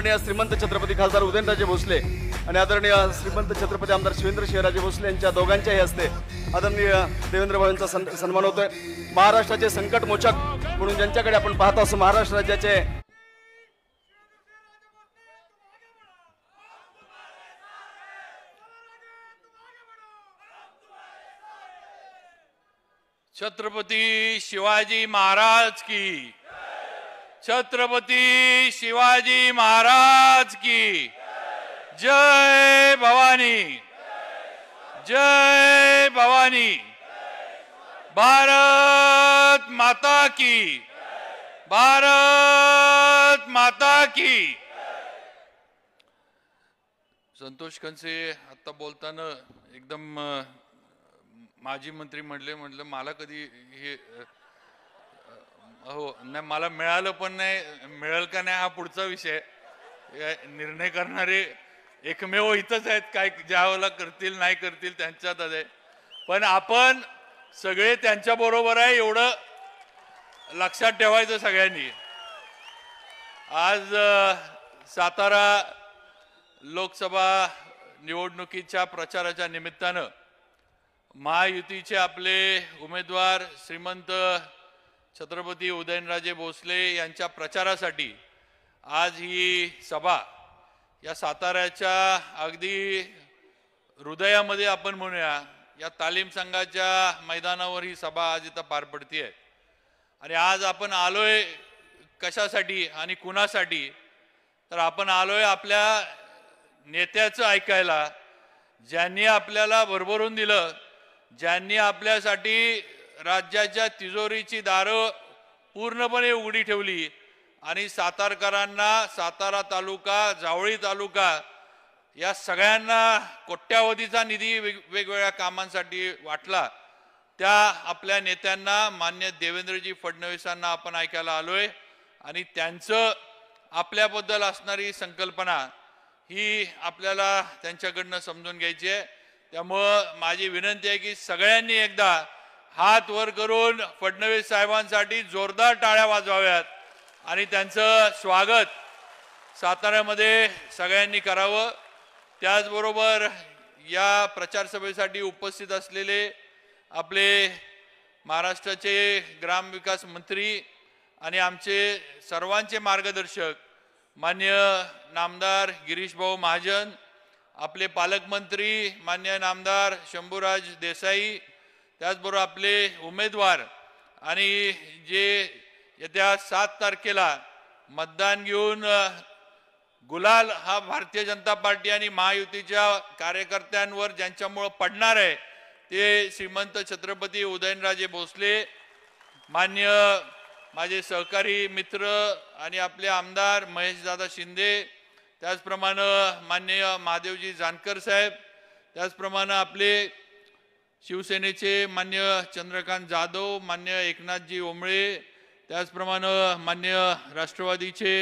आदरणीय श्रीमंत छत्रपती खासदार उदयनराजे भोसले आणि आदरणीय श्रीमंत छत्रपती आमदार शिवेंद्र शिवराजे भोसले यांच्या दोघांच्याही हस्ते आदरणीय देवेंद्र भाऊ यांचा सन्मान होतोय। महाराष्ट्राचे संकट मोचक म्हणून ज्यांच्याकडे आपण पाहतो असं महाराष्ट्र राज्याचे छत्रपती शिवाजी महाराज की, छत्रपती शिवाजी महाराज की जय भवानी, जय भवानी। भारत माता की, भारत माता की। संतोष खनसे आता बोलताना एकदम माजी मंत्री म्हटलं मला कधी हे हो नाही, मला मिळालं पण नाही, मिळेल का नाही हा पुढचा विषय। निर्णय करणारे एकमेव इथंच आहेत, काय ज्यावेळेला करतील नाही करतील त्यांच्यात आहे, पण आपण सगळे त्यांच्या बरोबर आहे एवढं लक्षात ठेवायचं सगळ्यांनी। आज सातारा लोकसभा निवडणुकीच्या प्रचाराच्या निमित्तानं महायुतीचे आपले उमेदवार श्रीमंत छत्रपती उदयनराजे भोसले यांच्या प्रचारासाठी आज ही सभा या साताऱ्याच्या अगदी हृदयामध्ये आपण म्हणूया या तालीम संघाच्या मैदानावर ही सभा आज इथं पार पडते। आणि आज आपण आलोय कशासाठी आणि कुणासाठी, तर आपण आलोय आपल्या नेत्याचं ऐकायला, ज्यांनी आपल्याला भरभरून दिलं, ज्यांनी आपल्यासाठी राज्याच्या तिजोरीची दारं पूर्णपणे उघडी ठेवली आणि सातारकरांना सातारा तालुका, जावळी तालुका या सगळ्यांना कोट्यावधीचा निधी वेगवेगळ्या कामांसाठी वाटला, त्या आपल्या नेत्यांना मान्य देवेंद्रजी फडणवीसांना आपण ऐकायला आलोय। आणि त्यांचं आपल्याबद्दल असणारी संकल्पना ही आपल्याला त्यांच्याकडनं समजून घ्यायची आहे। त्यामुळं माझी विनंती आहे की सगळ्यांनी एकदा हात वर करून फडणवीस साहेबांसाठी जोरदार टाळ्या वाजवाव्यात आणि त्यांचं स्वागत साताऱ्यामध्ये सगळ्यांनी करावं। त्याचबरोबर या प्रचार सभेसाठी उपस्थित असलेले आपले महाराष्ट्राचे ग्रामविकास मंत्री आणि आमचे सर्वांचे मार्गदर्शक मान्य नामदार गिरीश भाऊ महाजन, आपले पालकमंत्री मान्य नामदार शंभूराज देसाई, त्याचबरोबर आपले उमेदवार आणि जे येत्या 7 तारखेला मतदान घेऊन गुलाल हा भारतीय जनता पार्टी आणि महायुतीच्या कार्यकर्त्यांवर ज्यांच्यामुळे पडणार आहे ते श्रीमंत छत्रपती उदयनराजे भोसले, मान्य माझे सहकारी मित्र आणि आपले आमदार महेशदादा शिंदे, त्याचप्रमाणे माननीय महादेवजी जानकर साहेब, त्याचप्रमाणे आपले शिवसेनेचे मान्य चंद्रकांत जाधव, मान्य एकनाथजी ओंबळे, त्याचप्रमाणे मान्य राष्ट्रवादीचे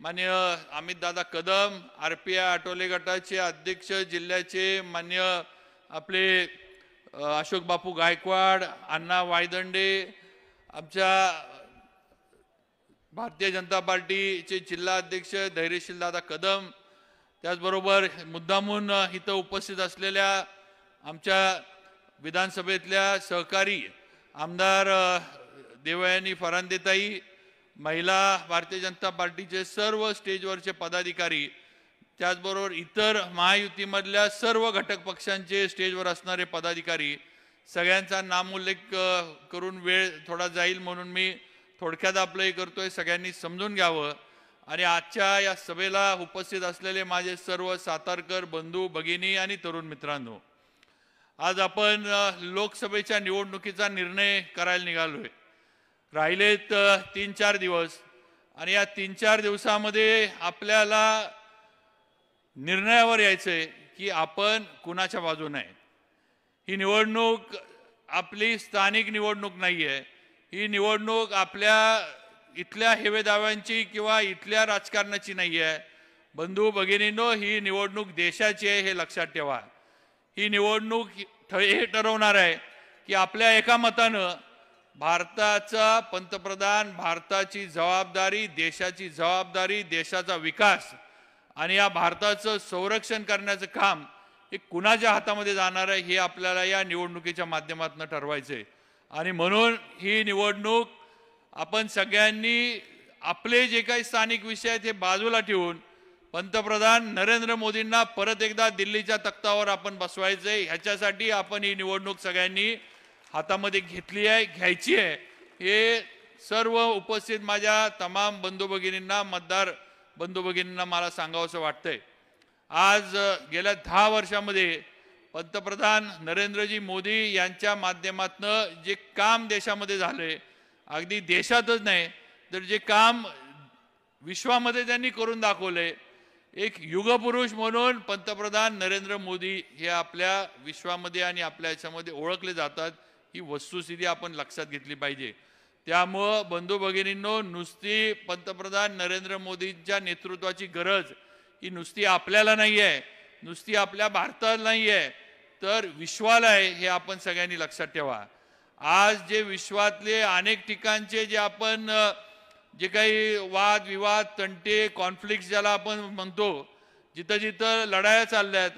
मान्य अमितदादा कदम, RPI आटोले गटाचे अध्यक्ष जिल्ह्याचे मान्य आपले अशोक बापू गायकवाड, अण्णा वायदंडे, आमच्या भारतीय जनता पार्टीचे जिल्हा अध्यक्ष धैर्यशील दादा कदम, त्याचबरोबर मुद्दामून इथं उपस्थित असलेल्या आमच्या विधानसभेतल्या सहकारी आमदार देवयानी फरांदेताई, महिला भारतीय जनता पार्टीचे सर्व स्टेजवरचे पदाधिकारी, त्याचबरोबर इतर महायुतीमधल्या सर्व घटक पक्षांचे स्टेजवर असणारे पदाधिकारी, सगळ्यांचा नामोल्लेख करून वेळ थोडा जाईल म्हणून मी थोडक्यात आपलं हे करतोय, सगळ्यांनी समजून घ्यावं। आणि आजच्या या सभेला उपस्थित असलेले माझे सर्व सातारकर बंधू भगिनी आणि तरुण मित्रांनो, आज आपण लोकसभेच्या निवडणुकीचा निर्णय करायला निघालोय। राहिलेत 3-4 दिवस आणि या 3-4 दिवसामध्ये आपल्याला निर्णयावर यायचंय की आपण कुणाच्या बाजूने आहे। ही निवडणूक आपली स्थानिक निवडणूक नाहीये, ही निवडणूक आपल्या इथल्या हेवेदाव्यांची किंवा इथल्या राजकारणाची नाही आहे। बंधू भगिनींनो, ही निवडणूक देशाची आहे हे लक्षात ठेवा। ही निवडणूक हे ठरवणार आहे की आपल्या एका मतानं भारताचा पंतप्रधान, भारताची जबाबदारी, देशाची जबाबदारी, देशाचा विकास आणि या भारताचं संरक्षण करण्याचं काम हे कुणाच्या हातामध्ये जाणार आहे हे आपल्याला या निवडणुकीच्या माध्यमातून ठरवायचं आहे. आणि म्हणून ही निवडणूक आपण सगळ्यांनी आपले जे काही स्थानिक विषय आहेत हे बाजूला ठेवून पंतप्रधान नरेंद्र मोदींना परत एकदा दिल्लीच्या तख्तावर आपण बसवायचंय. ह्याच्यासाठी आपण ही निवडणूक सगळ्यांनी हातामध्ये घेतली आहे, घ्यायची आहे. हे सर्व उपस्थित माझ्या तमाम बंधू भगिनींना, मतदार बंधू भगिनींना मला सांगावंसं वाटतंय. आज गेल्या 10 वर्षामध्ये पंतप्रधान नरेंद्रजी मोदी यांच्या माध्यमातून जे काम देशामध्ये झाले, अगदी देशातच नाही तर जे काम विश्वामध्ये त्यांनी करून दाखवले, एक युगपुरुष म्हणून पंतप्रधान नरेंद्र मोदी हे आपल्या विश्वामध्ये आणि आपल्या याच्यामध्ये ओळखले जातात. ही वस्तुस्थिती आपण लक्षात घेतली पाहिजे. त्यामुळं बंधू भगिनींनो, नुसती पंतप्रधान नरेंद्र मोदींच्या नेतृत्वाची गरज ही नुसती आपल्याला नाही आहे, नुसती आपल्या भारताला नाही आहे, तर विश्वाला आहे. हे आपण सगळ्यांनी लक्षात ठेवा. आज जे विश्वातले अनेक ठिकाणचे जे आपण जे काही वाद विवाद, तंटे, कॉन्फ्लिक्ट ज्याला आपण म्हणतो, जिथं जिथं लढाया चालल्यात,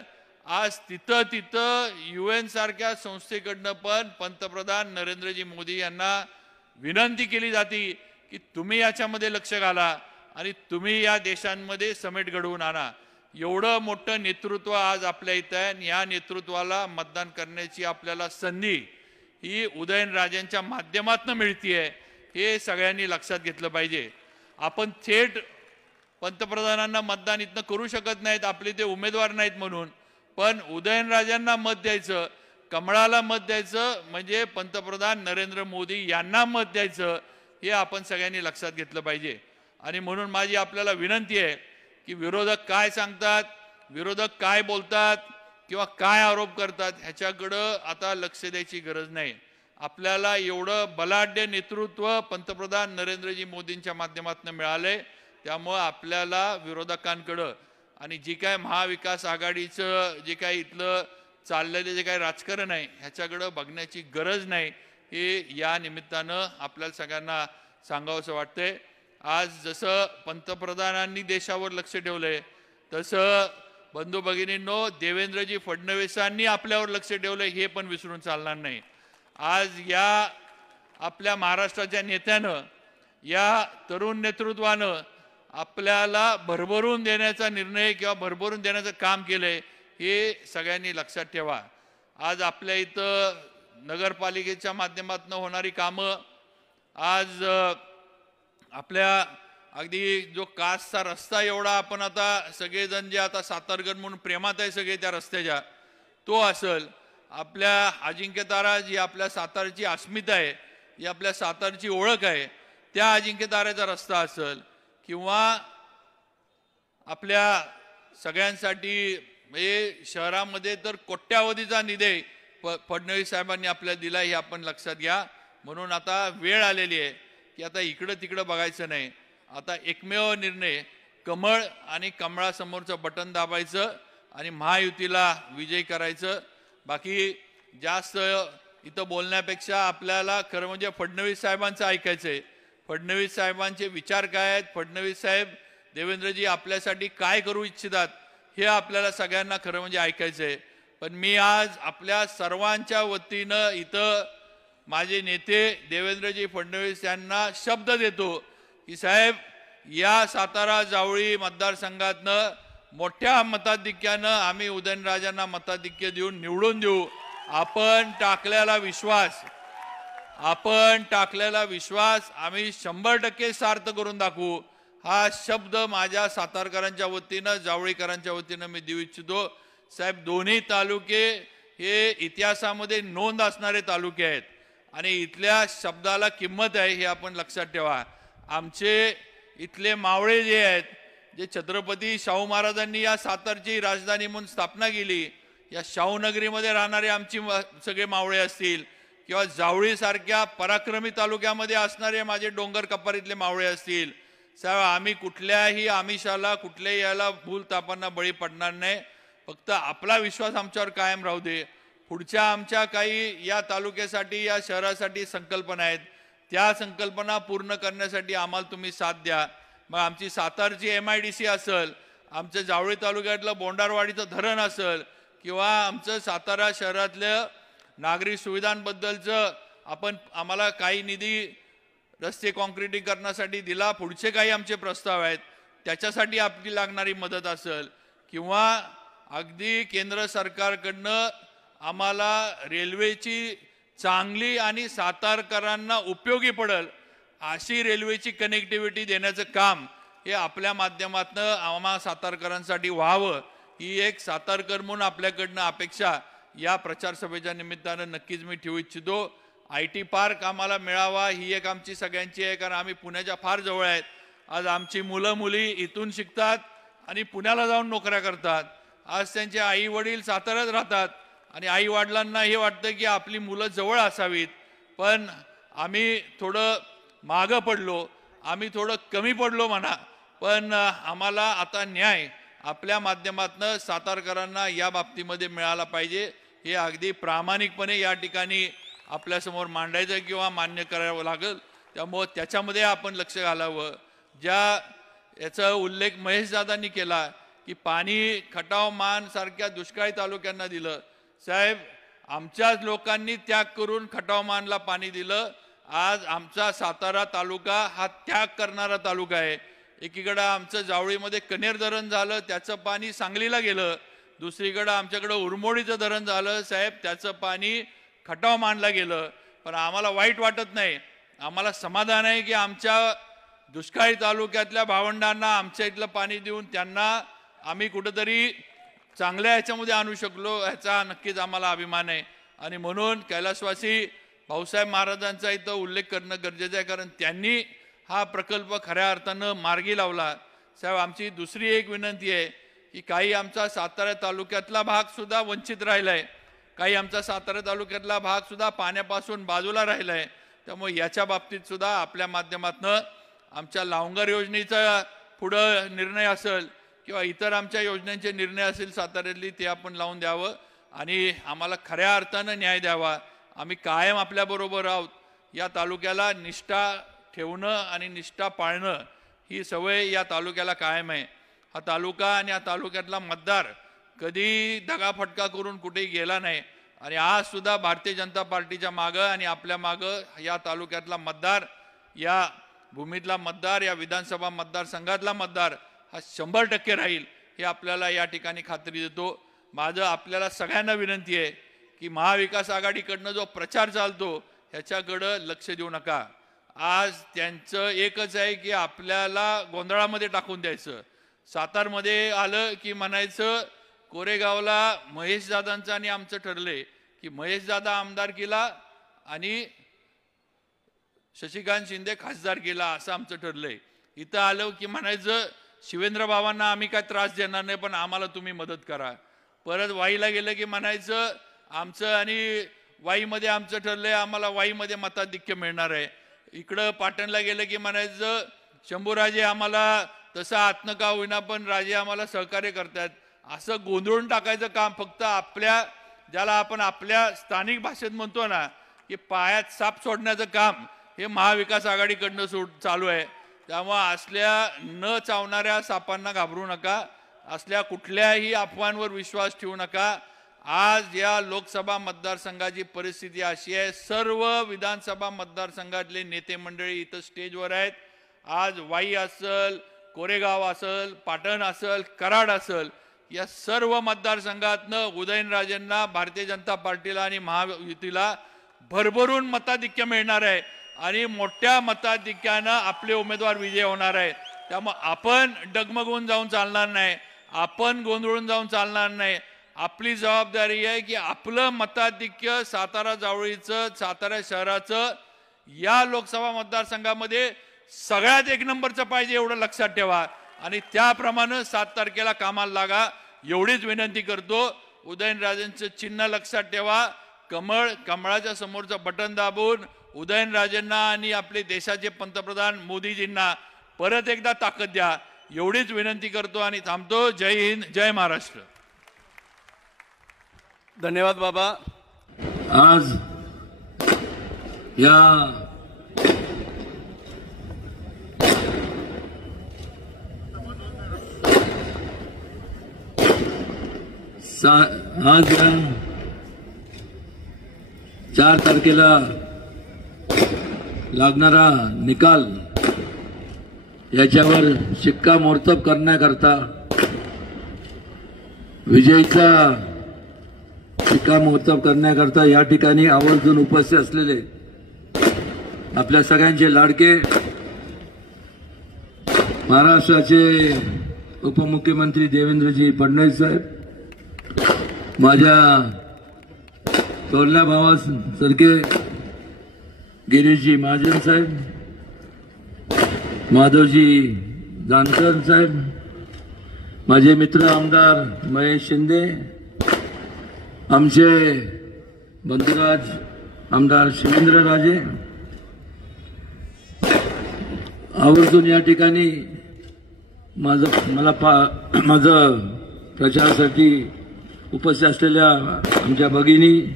आज तिथं UN सारख्या संस्थेकडनं पण पंतप्रधान नरेंद्रजी मोदी यांना विनंती केली जाते की तुम्ही याच्यामध्ये लक्ष घाला आणि तुम्ही या देशांमध्ये समेट घडवून आणा. एवढं मोठं नेतृत्व आज आपल्या इथं आहे आणि या नेतृत्वाला मतदान करण्याची आपल्याला संधी ही उदयनराजेंच्या माध्यमातून मिळतीये. हे सगळ्यांनी लक्षात घेतलं पाहिजे. आपण थेट पंतप्रधानांना मतदान इथनं करू शकत नाहीत, आपले ते उमेदवार नाहीत म्हणून, पण उदयनराजेंना मत द्यायचं, कमळाला मत द्यायचं म्हणजे पंतप्रधान नरेंद्र मोदी यांना मत द्यायचं, हे आपण सगळ्यांनी लक्षात घेतलं पाहिजे. आणि म्हणून माझी आपल्याला विनंती आहे की विरोधक काय सांगतात, विरोधक काय बोलतात किंवा काय आरोप करतात ह्याच्याकडं आता लक्ष द्यायची गरज नाही. आपल्याला एवढं बलाढ्य नेतृत्व पंतप्रधान नरेंद्रजी मोदींच्या माध्यमातून मिळालंय. त्यामुळं आपल्याला विरोधकांकडं आणि जी काय महाविकास आघाडीचं जे काही इथलं चाललेलं जे काही राजकारण आहे ह्याच्याकडं बघण्याची गरज नाही, हे या निमित्तानं आपल्याला सगळ्यांना सांगावंसं वाटतंय. आज जसं पंतप्रधानांनी देशावर लक्ष ठेवलंय, तसं बंधू भगिनींनो, देवेंद्रजी फडणवीसांनी आपल्यावर लक्ष ठेवलंय, हे पण विसरून चालणार नाही. आज या आपल्या महाराष्ट्राच्या नेत्यानं, या तरुण नेतृत्वानं आपल्याला भरभरून देण्याचा निर्णय किंवा भरभरून देण्याचं काम केलंय, हे सगळ्यांनी लक्षात ठेवा. आज आपल्या इथं नगरपालिकेच्या माध्यमातून होणारी कामं, आज आपल्या अगदी जो कासचा रस्ता एवढा आपण आता सगळेजण जे आता सातारगड म्हणून प्रेमात आहे सगळे त्या रस्त्याच्या, तो असेल. आपल्या अजिंक्यतारा जी आपल्या सातारची अस्मिता आहे, जी आपल्या सातारची ओळख आहे, त्या अजिंक्यताऱ्याचा रस्ता असेल, किंवा आपल्या सगळ्यांसाठी म्हणजे शहरामध्ये तर कोट्यावधीचा निधी फडणवीस साहेबांनी आपल्याला दिला, हे आपण लक्षात घ्या. म्हणून आता वेळ आलेली आहे की आता इकडं तिकडं बघायचं नाही. आता एकमेव निर्णय, कमळ आणि कमळासमोरचं बटन दाबायचं आणि महायुतीला विजयी करायचं. बाकी जास्त इथं बोलण्यापेक्षा आपल्याला खरं म्हणजे फडणवीस साहेबांचं ऐकायचं आहे. फडणवीस साहेबांचे विचार काय आहेत, फडणवीस साहेब देवेंद्रजी आपल्यासाठी काय करू इच्छितात, हे आपल्याला सगळ्यांना खरं म्हणजे ऐकायचं आहे. पण मी आज आपल्या सर्वांच्या वतीनं इथं माझे नेते देवेंद्रजी फडणवीस यांना शब्द देतो की साहेब, या सातारा जावळी मतदारसंघातनं मोठ्या मताधिक्यानं आम्ही उदयनराजांना मताधिक्य देऊन निवडून देऊ. आपण टाकलेला विश्वास आम्ही 100% सार्थ करून दाखवू. हा शब्द माझ्या सातारकरांच्या वतीनं, जावळीकरांच्या वतीनं मी देऊ इच्छितो. साहेब, दोन्ही तालुके हे इतिहासामध्ये नोंद असणारे तालुके आहेत आणि इथल्या शब्दाला किंमत आहे, हे आपण लक्षात ठेवा. आमचे इथले मावळे जे आहेत, जे छत्रपती शाहू महाराजांनी या सातारची राजधानी म्हणून स्थापना केली, या शाहूनगरीमध्ये राहणारे आमची सगळे मावळे असतील किंवा जावळीसारख्या पराक्रमी तालुक्यामध्ये असणारे माझे डोंगर कपारीतले मावळे असतील, साहेब आम्ही कुठल्याही आमिषाला, कुठल्याही याला भूलतापांना बळी पडणार नाही. फक्त आपला विश्वास आमच्यावर कायम राहू दे. पुढच्या आमच्या काही या तालुक्यासाठी, या शहरासाठी संकल्पना आहेत, त्या संकल्पना पूर्ण करण्यासाठी आम्हाला तुम्ही साथ द्या. मग आमची सातारची MIDC असेल, आमचं जावळी तालुक्यातलं बोंडारवाडीचं धरण असेल, किंवा आमचं सातारा शहरातल्या नागरी सुविधांबद्दलचं आम्हाला काही निधी रस्ते काँक्रिटीकरणासाठी दिला, पुढचे काही आमचे प्रस्ताव आहेत त्याच्यासाठी आपली लागणारी मदत असेल, किंवा अगदी केंद्र सरकारकडनं आम्हाला रेल्वेची चांगली आणि सातारकरांना उपयोगी पडेल अशी रेल्वेची कनेक्टिव्हिटी देण्याचं काम हे आपल्या माध्यमातून आम्हा सातारकरांसाठी व्हावं, ही एक सातारकर म्हणून आपल्याकडनं अपेक्षा या प्रचार सभेच्या निमित्तानं नक्कीच मी ठेवू इच्छितो. IT पार्क आम्हाला मिळावा ही एक आमची सगळ्यांची आहे, कारण आम्ही पुण्याच्या फार जवळ आहेत. आज आमची मुलं मुली इथून शिकतात आणि पुण्याला जाऊन नोकऱ्या करतात. आज त्यांचे आई वडील साताऱ्यात राहतात आणि आई वडिलांना हे वाटतं की आपली मुलं जवळ असावीत, पण आम्ही थोडं मागं पडलो, आम्ही थोडं कमी पडलो म्हणा, पण आम्हाला आता न्याय आपल्या माध्यमातून सातारकरांना या बाबतीमध्ये मिळाला पाहिजे. हे अगदी प्रामाणिकपणे या ठिकाणी आपल्यासमोर मांडायचं किंवा मान्य करावं लागेल. त्यामुळं त्याच्यामध्ये आपण लक्ष घालावं. याचा उल्लेख महेश दादांनी केला की पाणी खटाव मान सारख्या दुष्काळी तालुक्यांना दिलं. साहेब, आमच्याच लोकांनी त्याग करून खटाव मानला पाणी दिलं. आज आमचा सातारा तालुका हा त्याग करणारा तालुका आहे. एकीकडं आमचं जावळीमध्ये कनेर धरण झालं, त्याचं पाणी सांगलीला गेलं. दुसरीकडं आमच्याकडं उरमोडीचं धरण झालं साहेब, त्याचं पाणी खटाव मानला गेलं. पण आम्हाला वाईट वाटत नाही, आम्हाला समाधान आहे की आमच्या दुष्काळी तालुक्यातल्या भावंडांना आमच्या इथलं पाणी देऊन त्यांना आम्ही कुठंतरी चांगल्या ह्याच्यामध्ये आणू शकलो, ह्याचा नक्कीच आम्हाला अभिमान आहे. आणि म्हणून कैलासवासी भाऊसाहेब महाराजांचा इथं उल्लेख करणं गरजेचं आहे, कारण त्यांनी हा प्रकल्प खऱ्या अर्थानं मार्गी लावला. साहेब, आमची दुसरी एक विनंती आहे की काही आमचा सातारा तालुक्यातला भाग सुद्धा वंचित राहिला आहे, काही आमचा सातारा तालुक्यातला भाग सुद्धा पाण्यापासून बाजूला राहिला आहे. त्यामुळे याच्या बाबतीत सुद्धा आपल्या माध्यमातून आमच्या लावंगर योजनेचा पुढं निर्णय असेल किंवा इतर आमच्या योजनांचे निर्णय असेल साताऱ्यातली, ते आपण लावून द्यावं आणि आम्हाला खऱ्या अर्थानं न्याय द्यावा. आम्ही कायम आपल्याबरोबर आहोत. या तालुक्याला निष्ठा ठेवणं आणि निष्ठा पाळणं ही सवय या तालुक्याला कायम आहे. हा तालुका आणि या तालुक्यातला मतदार कधी दगाफटका करून कुठेही गेला नाही आणि आज सुद्धा भारतीय जनता पार्टीच्या मागं आणि आपल्या मागं या तालुक्यातला मतदार, या भूमीतला मतदार, या विधानसभा मतदारसंघातला मतदार हा 100% राहील, हे आपल्याला या ठिकाणी खात्री देतो. माझं आपल्याला सगळ्यांना विनंती आहे की महाविकास आघाडीकडनं जो प्रचार चालतो ह्याच्याकडं लक्ष देऊ नका. आज त्यांचं एकच आहे की आपल्याला गोंधळामध्ये टाकून द्यायचं. सातारमध्ये आलं की म्हणायचं कोरेगावला महेशदादांचं आणि आमचं ठरलंय की महेशदादा आमदारकीला आणि शशिकांत शिंदे खासदारकीला, असं आमचं ठरलंय. इथं आलं की म्हणायचं शिवेंद्र बाबांना आम्ही काय त्रास देणार नाही, पण आम्हाला तुम्ही मदत करा. परत वाईला गेलं की म्हणायचं आमचं आणि वाईमध्ये आमचं ठरलंय, आम्हाला वाईमध्ये मताधिक्य मिळणार आहे. इकडं पाटणला गेलं की म्हणायचं शंभूराजे आम्हाला तसं आत्न का होईना पण राजे आम्हाला सहकार्य करतात. असं गोंधळून टाकायचं काम फक्त आपल्या, ज्याला आपण आपल्या स्थानिक भाषेत म्हणतो ना की पायात साप सोडण्याचं काम, हे महाविकास आघाडीकडनं चालू आहे. त्यामुळे असल्या न चावणाऱ्या सापांना घाबरू नका, असल्या कुठल्याही अफवांवर विश्वास ठेवू नका. आज या लोकसभा मतदारसंघाची परिस्थिती अशी आहे, सर्व विधानसभा मतदारसंघातले नेते मंडळी इथं स्टेजवर आहेत. आज वाई असेल, कोरेगाव असेल, पाटण असेल, कराड असेल, या सर्व मतदारसंघातनं उदयनराजेंना, भारतीय जनता पार्टीला आणि महायुतीला भरभरून मताधिक्य मिळणार आहे आणि मोठ्या मताधिक्यानं आपले उमेदवार विजय होणार आहे. त्यामुळे आपण डगमगून जाऊन चालणार नाही, आपण गोंधळून जाऊन चालणार नाही. आपली जबाबदारी आहे की आपलं मताधिक्य सातारा जावळीचं, सातारा शहराचं या लोकसभा मतदारसंघामध्ये सगळ्यात एक नंबरचं पाहिजे, एवढं लक्षात ठेवा आणि त्याप्रमाणे 7 तारखेला कामाला लागा, एवढीच विनंती करतो. उदयनराजेंचं चिन्ह लक्षात ठेवा, कमळ, कमळाच्या समोरचं बटन दाबून उदयनराजेंना आणि आपले देशाचे पंतप्रधान मोदीजींना परत एकदा ताकद द्या, एवढीच विनंती करतो आणि थांबतो. जय हिंद, जय महाराष्ट्र. धन्यवाद बाबा. आज या आज या 4 तारखेला लागणारा निकाल याच्यावर शिक्कामोर्तब करण्याकरता विजयीचा शिक्कामोर्तब करण्याकरता या ठिकाणी आवर्जून उपस्थित असलेले आपल्या सगळ्यांचे लाडके महाराष्ट्राचे उपमुख्यमंत्री देवेंद्रजी फडणवीस साहेब, माझ्या थोरल्या भावासारखे गिरीशजी महाजन साहेब, माधवजी जानकर साहेब, माझे मित्र आमदार महेश शिंदे, आमचे बंधुराज आमदार शिवेंद्रराजे, आवर्जून या ठिकाणी माझं प्रचारासाठी उपस्थित असलेल्या आमच्या भगिनी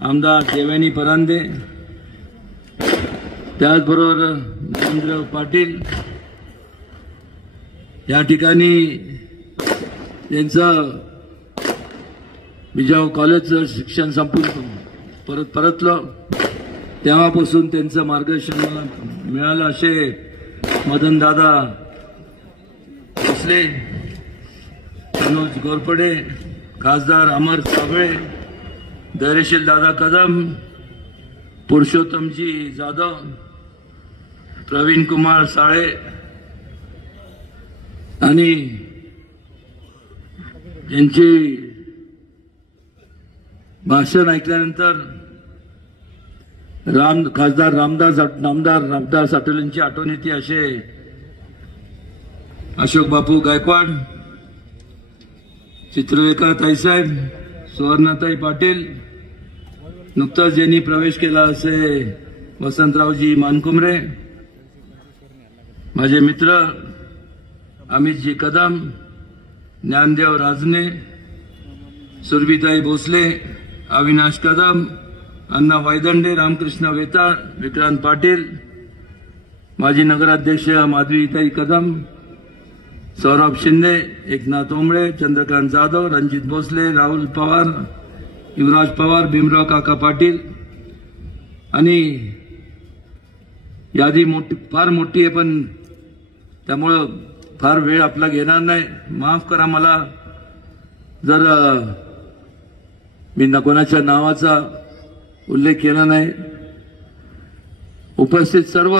आमदार देवयानी परांदे, त्याचबरोबर नरेंद्र पाटील, या ठिकाणी त्यांचं मी जेव्हा कॉलेजचं शिक्षण संपून परतलो तेव्हापासून त्यांचं मार्गदर्शन मला मिळालं असे मदनदादा भोसले, मनोज गोरपडे, खासदार अमर साबळे, धैर्यशील दादा कदम, पुरुषोत्तमजी जाधव, प्रवीण कुमार साळे आणि यांची भाषण ऐकल्यानंतर खासदार रामदास आठवलेंची आठवण येते असे अशोक बापू गायकवाड, चित्रलेखा ताईसाहेब, सुवर्णाताई पाटील, नुकताच ज्यांनी प्रवेश केला असे वसंतरावजी मानकुमरे, माझे मित्र अमितजी कदम, ज्ञानदेव राजने, सुरभीताई भोसले, अविनाश कदम, अण्णा वायदंडे, रामकृष्ण वेताळ, विक्रांत पाटील, माजी नगराध्यक्ष माधवीताई कदम, सौरभ शिंदे, एकनाथ ओंबळे, चंद्रकांत जाधव, रणजित भोसले, राहुल पवार, युवराज पवार, भीमराव काका पाटील आणि यादी फार मोठी आहे, पण त्यामुळं फार वेळ आपला घेणार नाही. माफ करा मला जर मी कोणाच्या नावाचा उल्लेख केला नाही. उपस्थित सर्व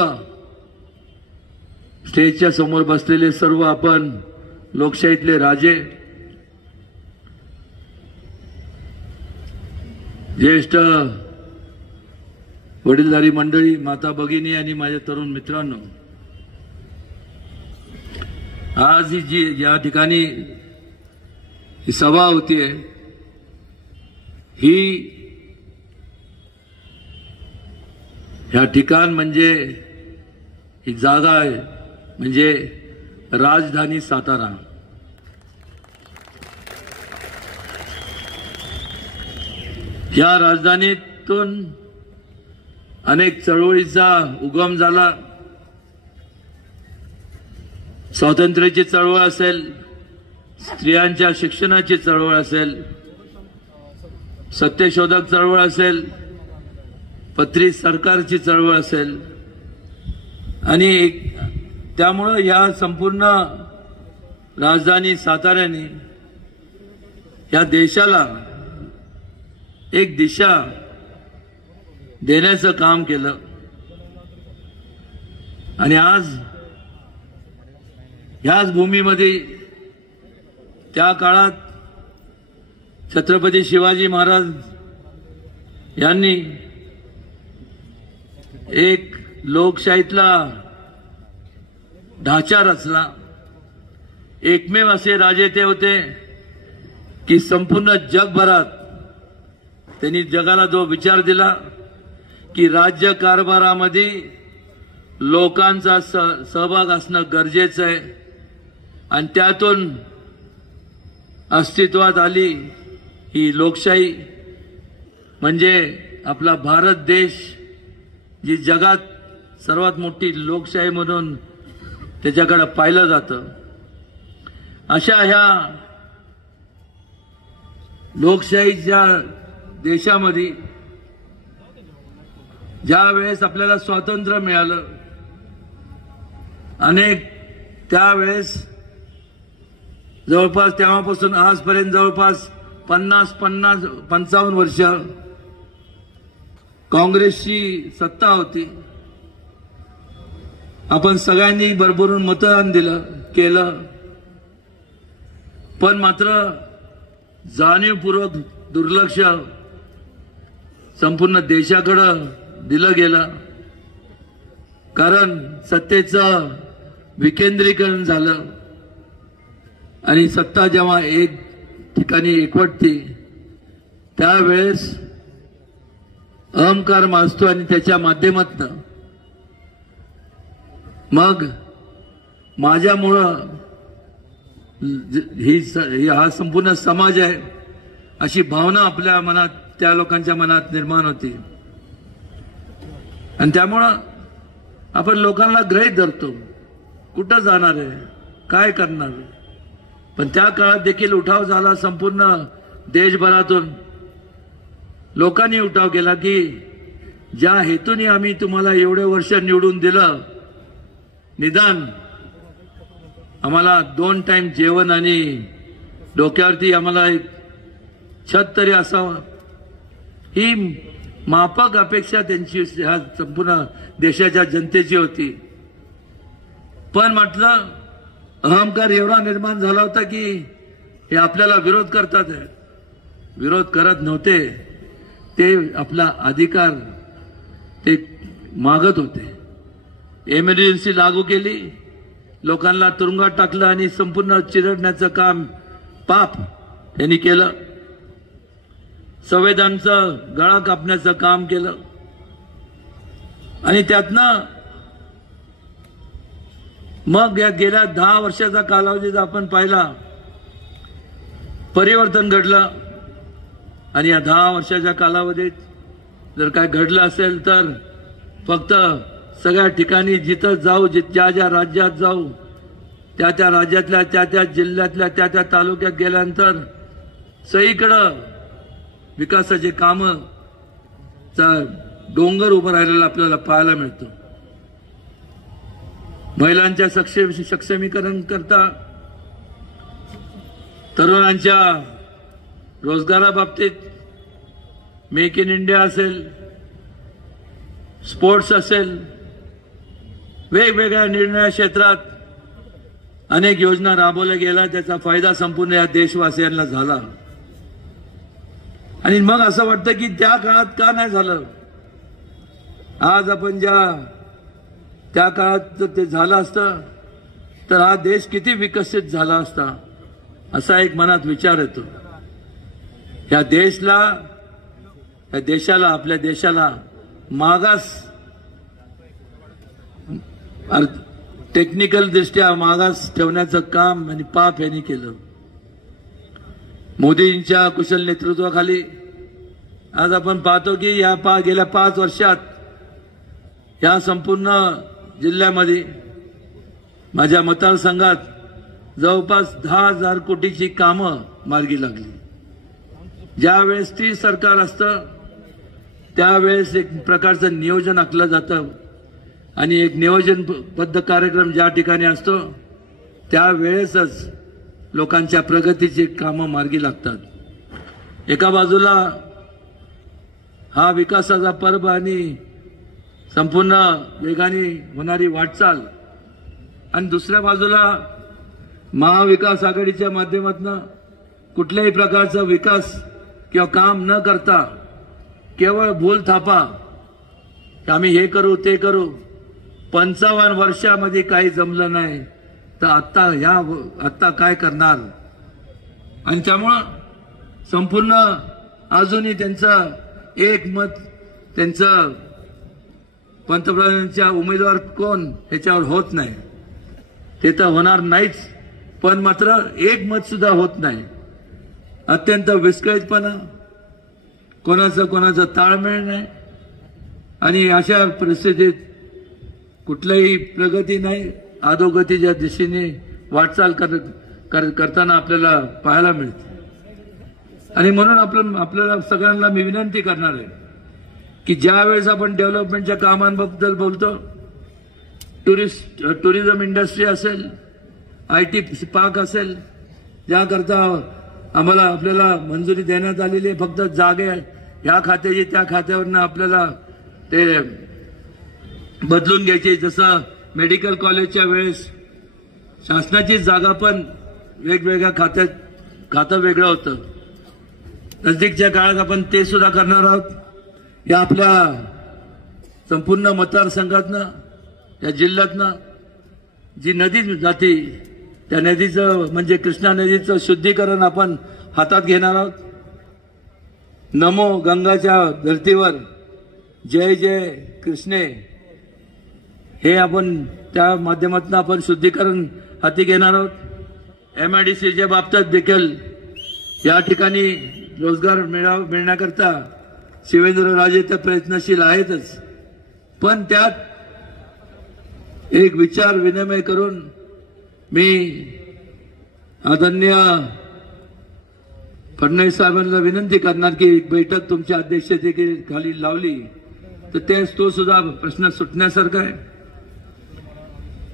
स्टेजच्या समोर बसलेले सर्व आपण लोकशाहीतले राजे, ज्येष्ठ वडीलधारी मंडळी, माता भगिनी आणि माझ्या तरुण मित्रांनो, आज जी या ठिकाणी ही सभा होतीये ही ह्या ठिकाण म्हणजे ही जागा आहे म्हणजे राजधानी सातारा. या राजधानीतून अनेक चळवळीचा उगम झाला. स्वातंत्र्याची चळवळ असेल, स्त्रियांच्या शिक्षणाची चळवळ असेल, सत्यशोधक चळवळ असेल, पत्रित सरकारची चळवळ असेल आणि त्यामुळं या संपूर्ण राजधानी साताऱ्याने या देशाला एक दिशा देण्याचं काम केलं. आणि आज ह्याच भूमीमध्ये त्या काळात छत्रपती शिवाजी महाराज यांनी एक लोकशाहीतला ढाचा रचला. एकमेव असे राजे ते होते की संपूर्ण जगभरात त्यांनी जगाला जो विचार दिला की राज्य कारभारामध्ये लोकांचा सहभाग असणं गरजेचं आहे आणि त्यातून अस्तित्वात आली ही लोकशाही. म्हणजे आपला भारत देश जी जगात सर्वात मोठी लोकशाही म्हणून त्याच्याकडे पाहिलं जातं. अशा ह्या लोकशाहीच्या देशामध्ये ज्या वेळेस आपल्याला स्वातंत्र्य मिळालं, अनेक त्यावेळेस जवळपास तेव्हापासून आजपर्यंत जवळपास 50-55 वर्ष काँग्रेसची सत्ता होती. आपण सगळ्यांनी भरभरून मतदान केलं, पण मात्र जाणीवपूर्वक दुर्लक्ष संपूर्ण देशाकडं दिलं गेलं. कारण सत्तेचं विकेंद्रीकरण झालं आणि सत्ता जेव्हा एक ठिकाणी एकवटते त्यावेळेस अहंकार माजतो आणि त्याच्या माध्यमातून मग माझ्यामुळं हा संपूर्ण समाज आहे अशी भावना आपल्या मनात, त्या लोकांच्या मनात निर्माण होती. आणि त्यामुळं आपण लोकांना गृहीत धरतो, कुठं जाणार आहे, काय करणार. पण त्या काळात देखील उठाव झाला. संपूर्ण देशभरातून लोकांनी उठाव केला की ज्या हेतूने आम्ही तुम्हाला एवढे वर्ष निवडून दिलं, निदान आम्हाला 2 टाइम जेवण आणि डोक्यावरती आम्हाला एक छत तरी असावं, ही माफक अपेक्षा त्यांची ह्या संपूर्ण देशाच्या जनतेची होती. पण म्हटलं अहंकार एवढा निर्माण झाला होता की हे आपल्याला विरोध करतात. विरोध करत नव्हते, ते आपला अधिकार ते मागत होते. इमर्जन्सी लागू केली, लोकांना तुरुंगात टाकलं आणि संपूर्ण चिरडण्याचं काम पाप त्यांनी केलं. संविधानाचं गळा कापण्याचं काम केलं आणि त्यातनं मग या गेल्या 10 वर्षाचा कालावधीत आपण पाहिला परिवर्तन घडलं. आणि या 10 वर्षाच्या कालावधीत जर काय घडलं असेल तर फक्त सगळ्या ठिकाणी जिथं जाऊ, ज्या ज्या राज्यात जाऊ, त्या त्या राज्यातल्या, त्या त्या जिल्ह्यातल्या, त्या त्या तालुक्यात गेल्यानंतर सगळीकडं विकासाचे कामं डोंगर उभं राहिलेला आपल्याला पाहायला मिळतो. महिलांच्या सक्षमीकरण करता, तरुणांच्या रोजगाराबाबतीत मेक इन इंडिया असेल, स्पोर्ट्स असेल, वेगवेगळ्या निर्णय क्षेत्रात अनेक योजना राबवल्या गेल्या. त्याचा फायदा संपूर्ण या देशवासियांना झाला. आणि मग असं वाटतं की त्या काळात का नाही झालं. आज आपण त्या काळात जर ते झालं असतं तर हा देश किती विकसित झाला असता, असा एक मनात विचार येतो. या देशाला आपल्या देशाला मागास, टेक्निकल दृष्ट्या मागास ठेवण्याचं काम आणि पाप यांनी केलं. मोदींच्या कुशल नेतृत्वाखाली आज आपण पाहतो की गेल्या 5 वर्षात या संपूर्ण जिल्ह्यामध्ये माझ्या मतदारसंघात जवळपास 10,000 कोटीची कामं मार्गी लागली. ज्यावेळेस ती सरकार असतं त्यावेळेस एक प्रकारचं नियोजन आखलं जातं आणि एक नियोजनबद्ध कार्यक्रम ज्या ठिकाणी असतो त्यावेळेसच लोकांच्या प्रगतीची कामं मार्गी लागतात. एका बाजूला हा विकासाचा पर्व आणि संपूर्ण वेगाने होणारी वाटचाल आणि दुसऱ्या बाजूला महाविकास आघाडीच्या माध्यमातून कुठल्याही प्रकारचा विकास किंवा काम न करता केवळ भूलथापा की आम्ही हे करू ते करू. 55 वर्षामध्ये काही जमलं नाही तर आत्ता काय करणार. आणि त्यामुळं संपूर्ण अजूनही त्यांचं एक मत, त्यांचं पंतप्रधानांच्या उमेदवार कोण ह्याच्यावर होत नाही. ते तर होणार नाहीच, पण मात्र एक मत सुद्धा होत नाही. अत्यंत विस्कळीतपणा, कोणाचं ताळमेळ नाही आणि अशा परिस्थितीत कुठल्याही प्रगती नाही, अधोगतीच्या दिशेने वाटचाल करताना आपल्याला पाहायला मिळते. आणि म्हणून आपल्याला सगळ्यांना मी विनंती करणार आहे की ज्या वेळेस आपण डेव्हलपमेंटच्या कामांबद्दल बोलतो, टुरिझम इंडस्ट्री असेल, IT पार्क असेल, ज्याकरता आपल्याला मंजुरी देण्यात आलेली आहे, फक्त जागे ह्या खात्याची त्या खात्यावरनं आपल्याला ते बदलून घ्यायचे. जसं मेडिकल कॉलेजच्या वेळेस शासनाची जागा पण वेगवेगळ्या खातं वेगळं होतं. नजदीकच्या काळात आपण ते सुद्धा करणार आहोत. या आपल्या संपूर्ण मतदारसंघातनं, या जिल्ह्यातनं जी नदी जाती, त्या नदीचं म्हणजे कृष्णा नदीचं शुद्धीकरण आपण हातात घेणार आहोत. नमो गंगाच्या धर्तीवर जय जय कृष्णे हे आपण त्या माध्यमातून आपण शुद्धीकरण हाती घेणार आहोत. MIDCच्या बाबतीत देखील या ठिकाणी रोजगार मिळण्याकरता शिवेंद्रराजे तर प्रयत्नशील आहेतच, पण त्यात एक विचार विनिमय करून मी आदरणीय फडणवीस साहेबांना विनंती करणार की एक बैठक तुमच्या अध्यक्षतेखाली लावली तर तो सुद्धा प्रश्न सुटण्यासारखा आहे.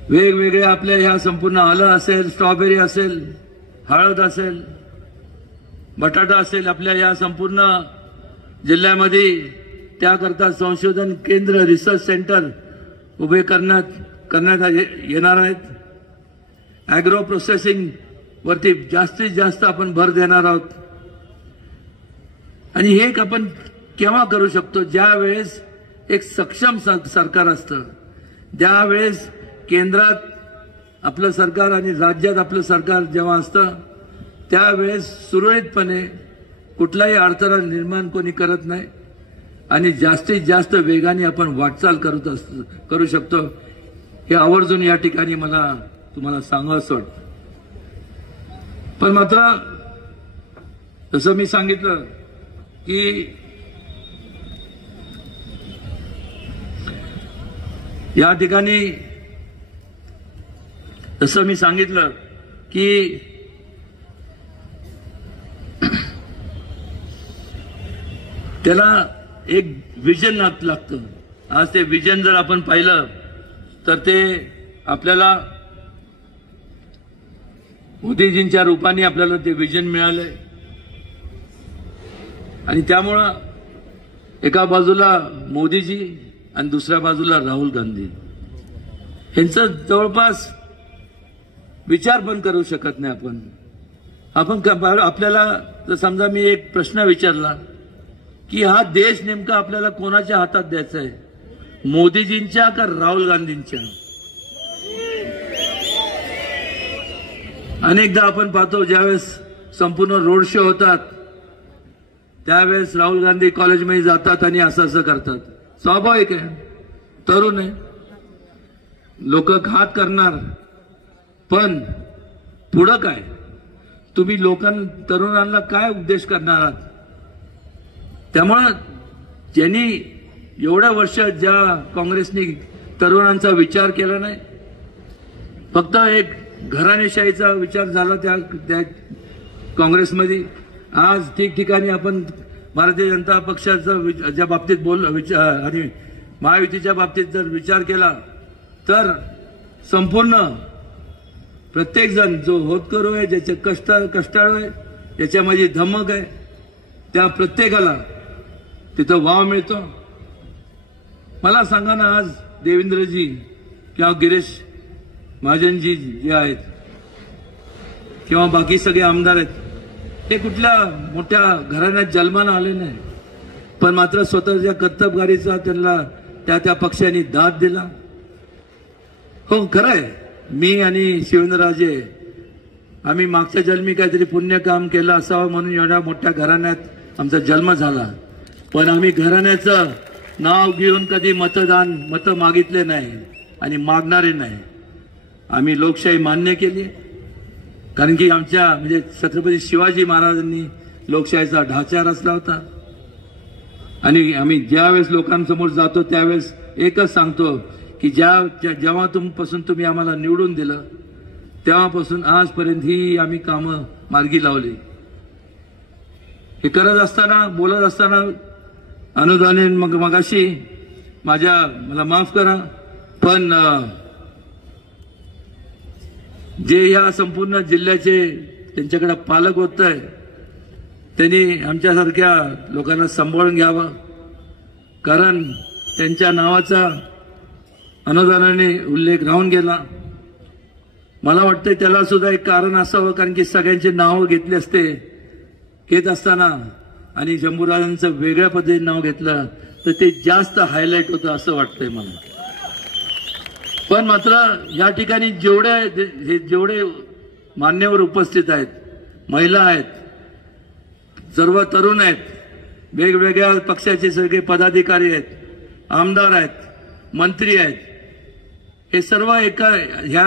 वेगवेगळे आपल्या ह्या संपूर्ण आलं असेल, स्ट्रॉबेरी असेल, हळद असेल, बटाटा असेल, आपल्या या संपूर्ण जिल्ह्यामध्ये त्याकरता संशोधन केंद्र, रिसर्च सेंटर उभे करण्यात येणार आहेत. ॲग्रो प्रोसेसिंग वरती जास्तीत जास्त आपण भर देणार आहोत. आणि हे आपण केव्हा करू शकतो? ज्या वेळेस एक सक्षम सरकार असतं, ज्यावेळेस केंद्रात आपलं सरकार आणि राज्यात आपलं सरकार जेव्हा असतं, त्यावेळेस सुरळीतपणे कुठलाही अडथळा निर्माण कोणी करत नाही आणि जास्तीत जास्त वेगाने आपण वाटचाल करू शकतो. हे आवर्जून या ठिकाणी मला तुम्हाला सांगावंसं वाटतं. पण मात्र जसं मी सांगितलं की या ठिकाणी जसं मी सांगितलं की त्याला एक विजन लागतं. आज ते विजन जर आपण पाहिलं तर ते आपल्याला मोदीजींच्या रूपाने आपल्याला ते विजन मिळालंय. आणि त्यामुळं एका बाजूला मोदीजी आणि दुसऱ्या बाजूला राहुल गांधी यांचं जवळपास विचार पण करू शकत नाही आपण. आपल्याला जर समजा मी एक प्रश्न विचारला की हा देश नेमका आपल्याला कोणाच्या हातात द्यायचा आहे, मोदीजींच्या का राहुल गांधींच्या? अनेकदा आपण पाहतो ज्यावेळेस संपूर्ण रोड शो होतात त्यावेळेस राहुल गांधी कॉलेजमध्ये जातात आणि असं करतात. स्वाभाविक आहे, तरुण आहे, लोक घात करणार, पण पुढं काय? तुम्ही तरुणांना काय उपदेश करणार आहात? त्यामुळं ज्यांनी एवढ्या वर्ष ज्या काँग्रेसने तरुणांचा विचार केला नाही, फक्त एक घराणेशाहीचा विचार झाला त्या काँग्रेसमध्ये. आज ठिकठिकाणी आपण भारतीय जनता पक्षाचा ज्या बाबतीत आणि महायुतीच्या बाबतीत जर विचार केला तर संपूर्ण प्रत्येक जण जो होतकरू आहे, ज्याचे कष्टाळू आहे, ज्याच्यामध्ये धमक आहे, त्या प्रत्येकाला तिथं वाव मिळतो. मला सांगा ना, आज देवेंद्रजी किंवा गिरीश महाजनजी जे आहेत किंवा बाकी सगळे आमदार आहेत, ते कुठल्या मोठ्या घराण्यात जन्माला आले नाही, पण मात्र स्वतःच्या कर्तबगारीचा त्यांना त्या पक्षांनी दाद दिला. हो, खरं आहे, मी आणि शिवेंद्रराजे आम्ही मागच्या जन्मी काहीतरी पुण्य काम केलं असावं म्हणून एवढ्या मोठ्या घराण्यात आमचा जन्म झाला. पण आम्ही घराण्याचं नाव घेऊन कधी मतं मागितले नाही आणि मागणारे नाही. आम्ही लोकशाही मान्य केली, कारण की आमच्या म्हणजे छत्रपती शिवाजी महाराजांनी लोकशाहीचा ढाचा रचला होता. आणि आम्ही ज्यावेळेस लोकांसमोर जातो त्यावेळेस एकच सांगतो की जेव्हा तुम्ही आम्हाला निवडून दिलं तेव्हापासून आजपर्यंत ही आम्ही कामं मार्गी लावली. हे करत असताना बोलत असताना अनुदाने मगाशी मला माफ करा, पण जे या संपूर्ण जिल्ह्याचे त्यांच्याकडे पालक होत आहे त्यांनी आमच्यासारख्या लोकांना सांभाळून घ्यावं, कारण त्यांच्या नावाचा अनुदानाने उल्लेख राहून गेला. मला वाटतं त्याला सुद्धा एक कारण असावं, कारण की सगळ्यांचे नाव घेतले असते घेत असताना आणि शंभूराजांचं वेगळ्या पद्धतीने नाव घेतलं तर ते जास्त हायलाइट होतं असं वाटतंय मला. पण मात्र या ठिकाणी जेवढे मान्यवर उपस्थित आहेत, महिला आहेत, सर्व तरुण आहेत, वेगवेगळ्या पक्षाचे सगळे पदाधिकारी आहेत, आमदार आहेत, मंत्री आहेत, हे सर्व ह्या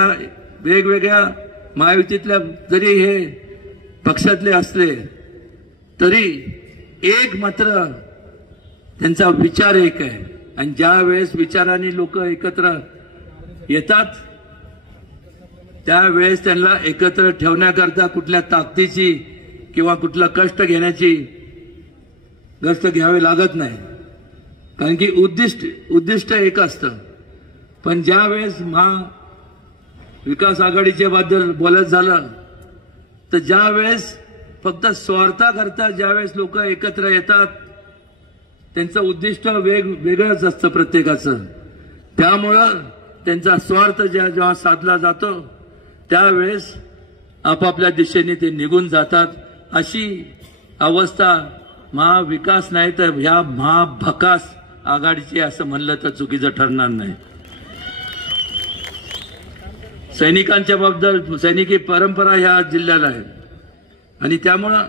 वेगवेगळ्या महायुतीतल्या जरी हे पक्षातले असले तरी एक मात्र त्यांचा विचार एक आहे. आणि ज्या वेळेस विचारांनी लोक एकत्र येतात त्यावेळेस त्यांना एकत्र ठेवण्याकरता कुठल्या ताकदीची किंवा कुठलं कष्ट घ्यावे लागत नाही, कारण की उद्दिष्ट एक असतं. पण ज्या वेळेस विकास आघाडीच्या बद्दल बोलायचं झालं तर ज्या वेळेस फक्त स्वार्थाकरता ज्यावेळेस लोक एकत्र येतात त्यांचं उद्दिष्ट वेगळंच असतं प्रत्येकाचं. त्यामुळं त्यांचा स्वार्थ जेव्हा साधला जातो त्यावेळेस आपापल्या दिशेने ते निघून जातात. अशी अवस्था महाविकास नाही तर ह्या महाभकास आघाडीची असं म्हणलं तर चुकीचं ठरणार नाही. सैनिकांच्या बद्दल सैनिकी परंपरा ह्या जिल्ह्याला आहे आणि त्यामुळं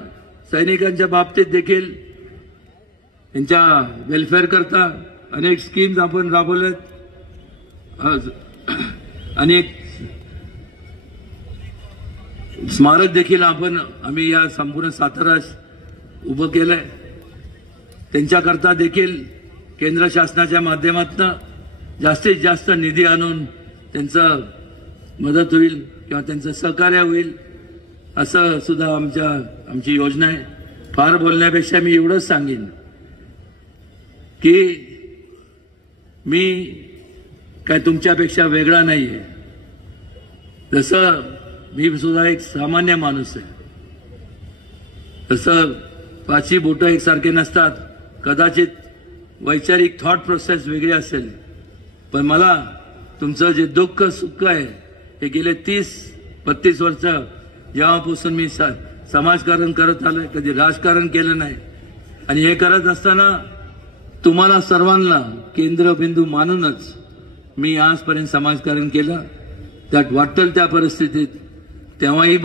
सैनिकांच्या बाबतीत देखील त्यांच्या वेलफेअर करता अनेक स्कीम्स आपण राबवल्यात, अनेक स्मारक देखील आम्ही या संपूर्ण सातारा उभं केलंय. त्यांच्याकरता देखील केंद्र शासनाच्या माध्यमातून जास्तीत जास्त निधी आणून त्यांचं मदत होईल किंवा त्यांचं सहकार्य होईल असं सुद्धा आमची योजना आहे. फार बोलण्यापेक्षा मी एवढंच सांगेन की मी काय तुमच्यापेक्षा वेगळा नाहीये. जसं मी सुद्धा एक सामान्य माणूस आहे, तसं पाची बोटं एकसारखे नसतात. कदाचित वैचारिक थॉट प्रोसेस वेगळी असेल, पण मला तुमचं जे दुःख सुख आहे हे गेले 30-32 वर्ष जेव्हापासून मी समाजकारण करत आलोय, कधी राजकारण केलं नाही. आणि हे करत असताना तुम्हाला सर्वांना केंद्रबिंदू मानूनच मी आजपर्यंत समाजकारण केलं. त्यात वाटेल त्या परिस्थितीत तेव्हाही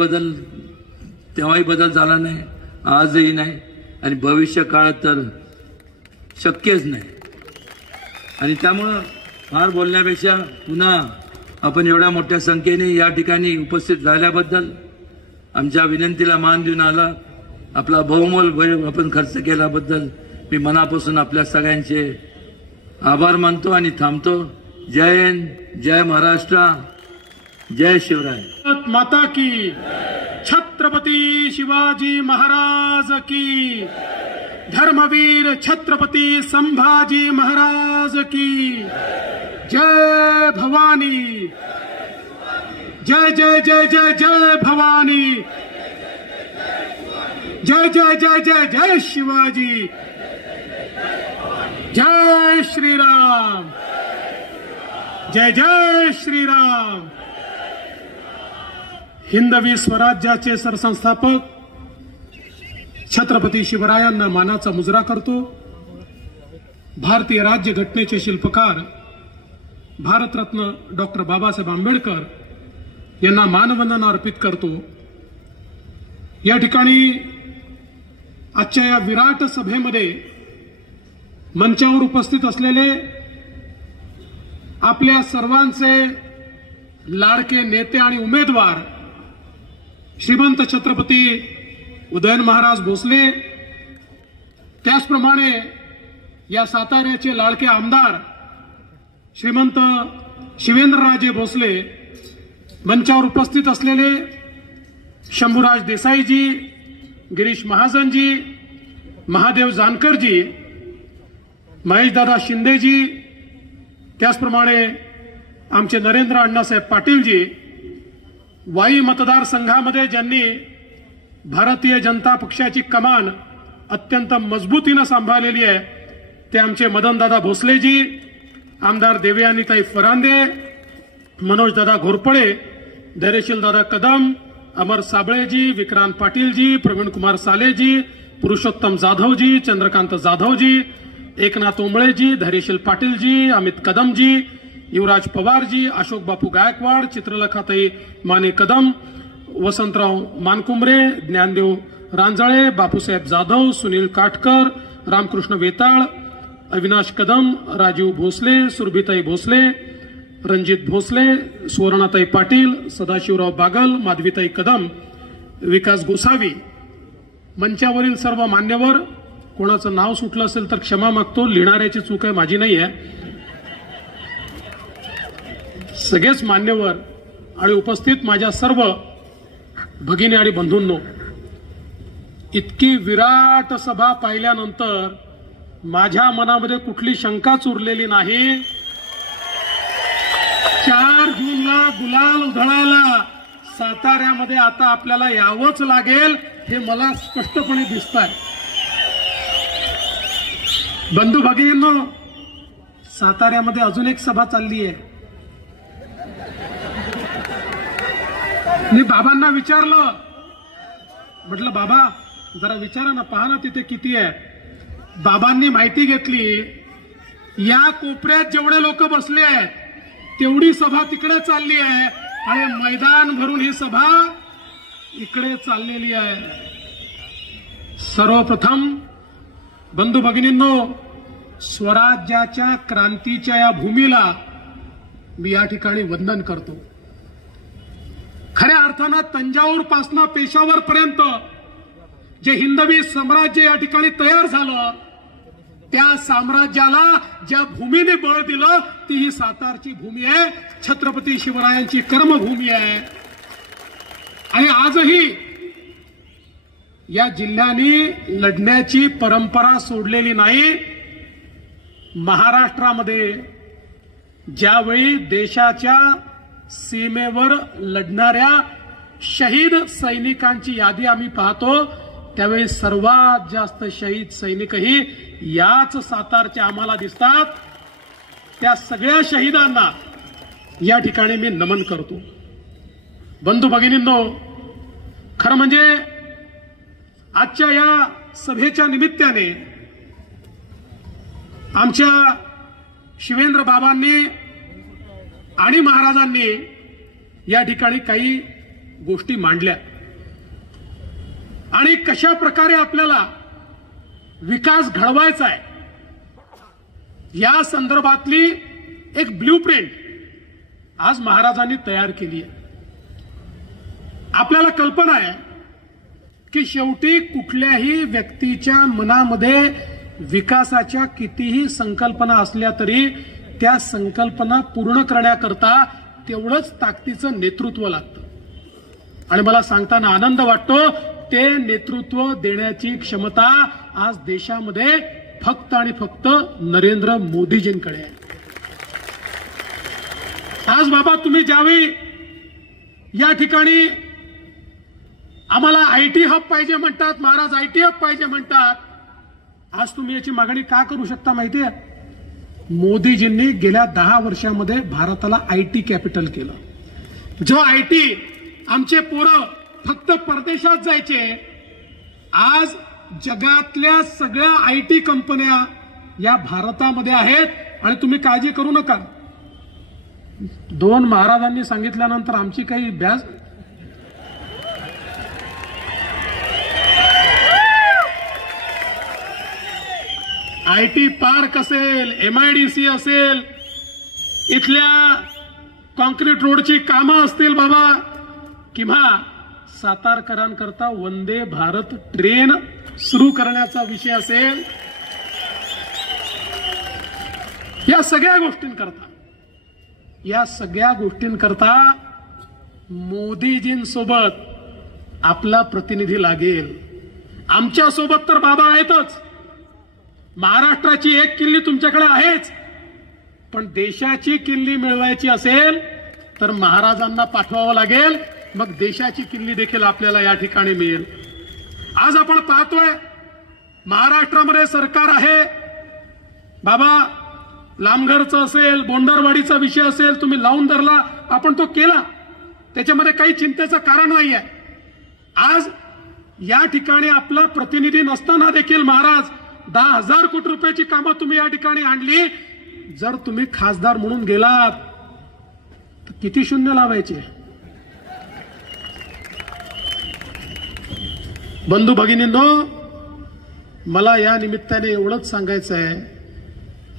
बदल झाला नाही, आजही नाही आणि भविष्य काळात तर शक्यच नाही. आणि त्यामुळं फार बोलण्यापेक्षा पुन्हा आपण एवढ्या मोठ्या संख्येने या ठिकाणी उपस्थित झाल्याबद्दल, आमच्या विनंतीला मान देऊन आला, आपला बहुमोल वेळ आपण खर्च केल्याबद्दल मी मनापासून आपल्या सगळ्यांचे आभार मानतो आणि थांबतो. जय हिंद, जय महाराष्ट्र, जय शिवराय. माता की, छत्रपती शिवाजी महाराज की, धर्मवीर छत्रपती संभाजी महाराज की, जय भवानी, जय जय जय जय जय भवानी, जय जय जय जय जय शिवाजी, जय श्रीराम, जय जय श्रीराम. हिंदवी स्वराज्याचे सरसंस्थापक छत्रपती शिवरायांना मानाचा मुजरा करतो. भारतीय राज्यघटनेचे शिल्पकार भारतरत्न डॉक्टर बाबासाहेब आंबेडकर यांना मानवंदना अर्पित करतो. या ठिकाणी आजच्या या विराट सभेमध्ये मंचावर उपस्थित असलेले आपल्या सर्वांचे लाडके नेते आणि उमेदवार श्रीमंत छत्रपती उदयन महाराज भोसले, त्याचप्रमाणे या साताऱ्याचे लाडके आमदार श्रीमंत शिवेंद्रराजे भोसले, मंचावर उपस्थित असलेले शंभूराज देसाईजी, गिरीश महाजनजी, महादेव जानकरजी, महेशदादा शिंदेजी, त्याचप्रमाणे आमचे नरेंद्र अण्णासाहेब पाटीलजी, वाई मतदारसंघामध्ये ज्यांनी भारतीय जनता पक्षाची कमान अत्यंत मजबूतीनं सांभाळलेली आहे ते आमचे मदनदादा भोसलेजी, आमदार देवयानीताई फरांदे, मनोजदादा घोरपडे, धैर्यशीलदादा कदम, अमर साबळेजी, विक्रांत पाटीलजी, प्रवीणकुमार सालेजी, पुरुषोत्तम जाधवजी, चंद्रकांत जाधवजी, एकनाथ ओंबळेजी, धैर्यशील पाटीलजी, अमित कदमजी, युवराज पवारजी, अशोक बापू गायकवाड, चित्रलेखाताई माने कदम, वसंतराव मानकुंबरे, ज्ञानदेव रांजळे, बापूसाहेब जाधव, सुनील काटकर, रामकृष्ण वेताळ, अविनाश कदम, राजीव भोसले, सुरभिताई भोसले, रणजित भोसले, सुवर्णाताई पाटील, सदाशिवराव बागल, माधवीताई कदम, विकास गोसावी, मंचावरील सर्व मान्यवर, कोणाचं नाव सुटलं असेल तर क्षमा मागतो, लिहिणाऱ्याची चूक आहे, माझी नाही आहे. सगळेच मान्यवर आणि उपस्थित माझ्या सर्व भगिनी आणि बंधूंनो, इतकी विराट सभा पाहिल्यानंतर माझ्या मनामध्ये कुठली शंकाच उरलेली नाही. 4 जूनला गुलाल उधळायला साताऱ्यामध्ये आता आपल्याला यावंच लागेल हे मला स्पष्टपणे दिसत आहे. बंधू भगिनींनो, साताऱ्यामध्ये अजून एक सभा चालली आहे. मी बाबांना विचारलं, म्हटलं बाबा जरा विचारा ना, पहा ना तिथे किती आहे. बाबांनी माहिती घेतली, या कोपऱ्यात जेवढे लोक बसले आहेत तेवढी सभा तिकडे चालली आहे आणि मैदान भरून ही सभा इकडे चाललेली आहे. सर्वप्रथम बंधू भगिनींनो, स्वराज्याच्या क्रांतीच्या या भूमीला मी या ठिकाणी वंदन करतो. खऱ्या अर्थानं तंजाऊर पासून पेशावर पर्यंत जे हिंदवी साम्राज्य या ठिकाणी तयार झालं, त्या साम्राज्याला ज्या भूमीने बळ दिलं ती ही सातारची भूमी आहे, छत्रपती शिवरायांची कर्मभूमी आहे. आणि आजही या जिल्ह्याने लढण्याची परंपरा सोडलेली नाही. महाराष्ट्रामध्ये ज्यावेळी देशाच्या सीमेवर लढणाऱ्या शहीद सैनिकांची यादी आम्ही पाहतो, त्यावेळी सर्वात जास्त शहीद सैनिकही याच सातारच्या आम्हाला दिसतात. त्या सगळ्या शहीदांना या ठिकाणी मी नमन करतो. बंधू भगिनींनो, खरं म्हणजे आजच्या या सभेच्या निमित्ताने आमच्या शिवेंद्र बाबांनी आणि महाराजांनी या ठिकाणी काही गोष्टी मांडल्या आणि कशा प्रकारे आपल्याला विकास घडवायचा आहे या संदर्भातली एक ब्ल्यूप्रिंट आज महाराजांनी तयार केली आहे. आपल्याला कल्पना आहे की शेवटी कुठल्याही व्यक्तीच्या मनामध्ये विकासाच्या कितीही संकल्पना असल्या तरी त्या संकल्पना पूर्ण करण्याकरता तेवढंच ताकदीचं नेतृत्व लागतं. आणि मला सांगताना आनंद वाटतो, ते नेतृत्व देण्याची क्षमता आज देशामध्ये फक्त आणि फक्त नरेंद्र मोदीजींकडे आहे. आज बाबा तुम्ही ज्यावेळी या ठिकाणी आम्हाला आयटी हब पाहिजे म्हणतात, महाराज आयटी हब पाहिजे म्हणतात, आज तुम्ही याची मागणी का करू शकता माहितीये? मोदीजींनी गेल्या 10 वर्षामध्ये भारताला आयटी कॅपिटल केलं. जो आयटी आमचे पोरं फक्त परदेशात जायचे, आज जगातल्या सगळ्या आयटी कंपन्या या भारतामध्ये आहेत. आणि तुम्ही काळजी करू नका, 2 महाराजांनी सांगितल्यानंतर आमची काही ब्याज आयटी पार्क असेल, MIDC असेल, इथल्या कॉन्क्रीट रोडची कामं असतील बाबा, किंवा सातारकरांकरता वंदे भारत ट्रेन सुरू करण्याचा विषय असेल, या सगळ्या गोष्टींकरता मोदीजींसोबत आपला प्रतिनिधी लागेल. आमच्या सोबत तर बाबा आहेतच, महाराष्ट्राची एक किल्ली तुमच्याकडे आहेच, पण देशाची किल्ली मिळवायची असेल तर महाराजांना पाठवावं लागेल, मग देशाची किल्ली देखील आपल्याला या ठिकाणी मिळेल. आज आपण पाहतोय महाराष्ट्रामध्ये सरकार आहे, बाबा लामघरचं असेल, बोंडरवाडीचा विषय असेल, तुम्ही लावून धरला, आपण तो केला, त्याच्यामध्ये काही चिंतेचं कारण नाहीये. आज या ठिकाणी आपला प्रतिनिधी नसताना देखील महाराज 10,000 कोटी रुपयाची कामं तुम्ही या ठिकाणी आणली. जर तुम्ही खासदार म्हणून गेलात तर किती शून्य लावायचे? बंधू भगिनींनो, मला या निमित्ताने एवढंच सांगायचं आहे,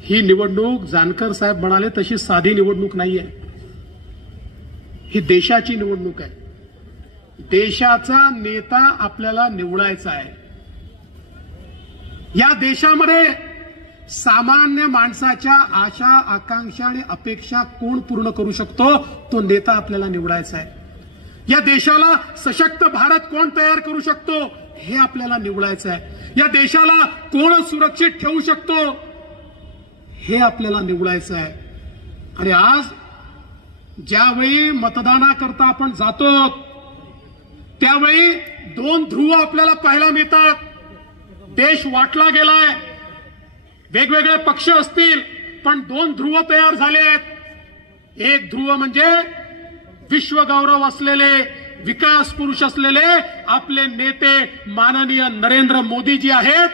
ही निवडणूक जानकर साहेब म्हणाले तशी साधी निवडणूक नाहीये, ही देशाची निवडणूक आहे. देशाचा नेता आपल्याला निवडायचा आहे. या देशामध्ये सामान्य माणसाच्या आशा, आकांक्षा आणि अपेक्षा कोण पूर्ण करू शकतो, तो नेता आपल्याला निवडायचा आहे. या देशाला सशक्त भारत कोण तयार करू शकतो, हे आपल्याला निवडायचं आहे. या देशाला कोण सुरक्षित ठेवू शकतो, हे आपल्याला निवडायचं आहे. आणि आज ज्यावेळी मतदानाकरता आपण जातो त्यावेळी 2 ध्रुव आपल्याला पाहायला मिळतात. देश वाटला गेलाय, वेगवेगळे पक्ष असतील, पण 2 ध्रुव तयार झाले आहेत. एक ध्रुव म्हणजे विश्वगौरव असलेले, विकास पुरुष असलेले आपले नेते माननीय नरेंद्र मोदीजी आहेत,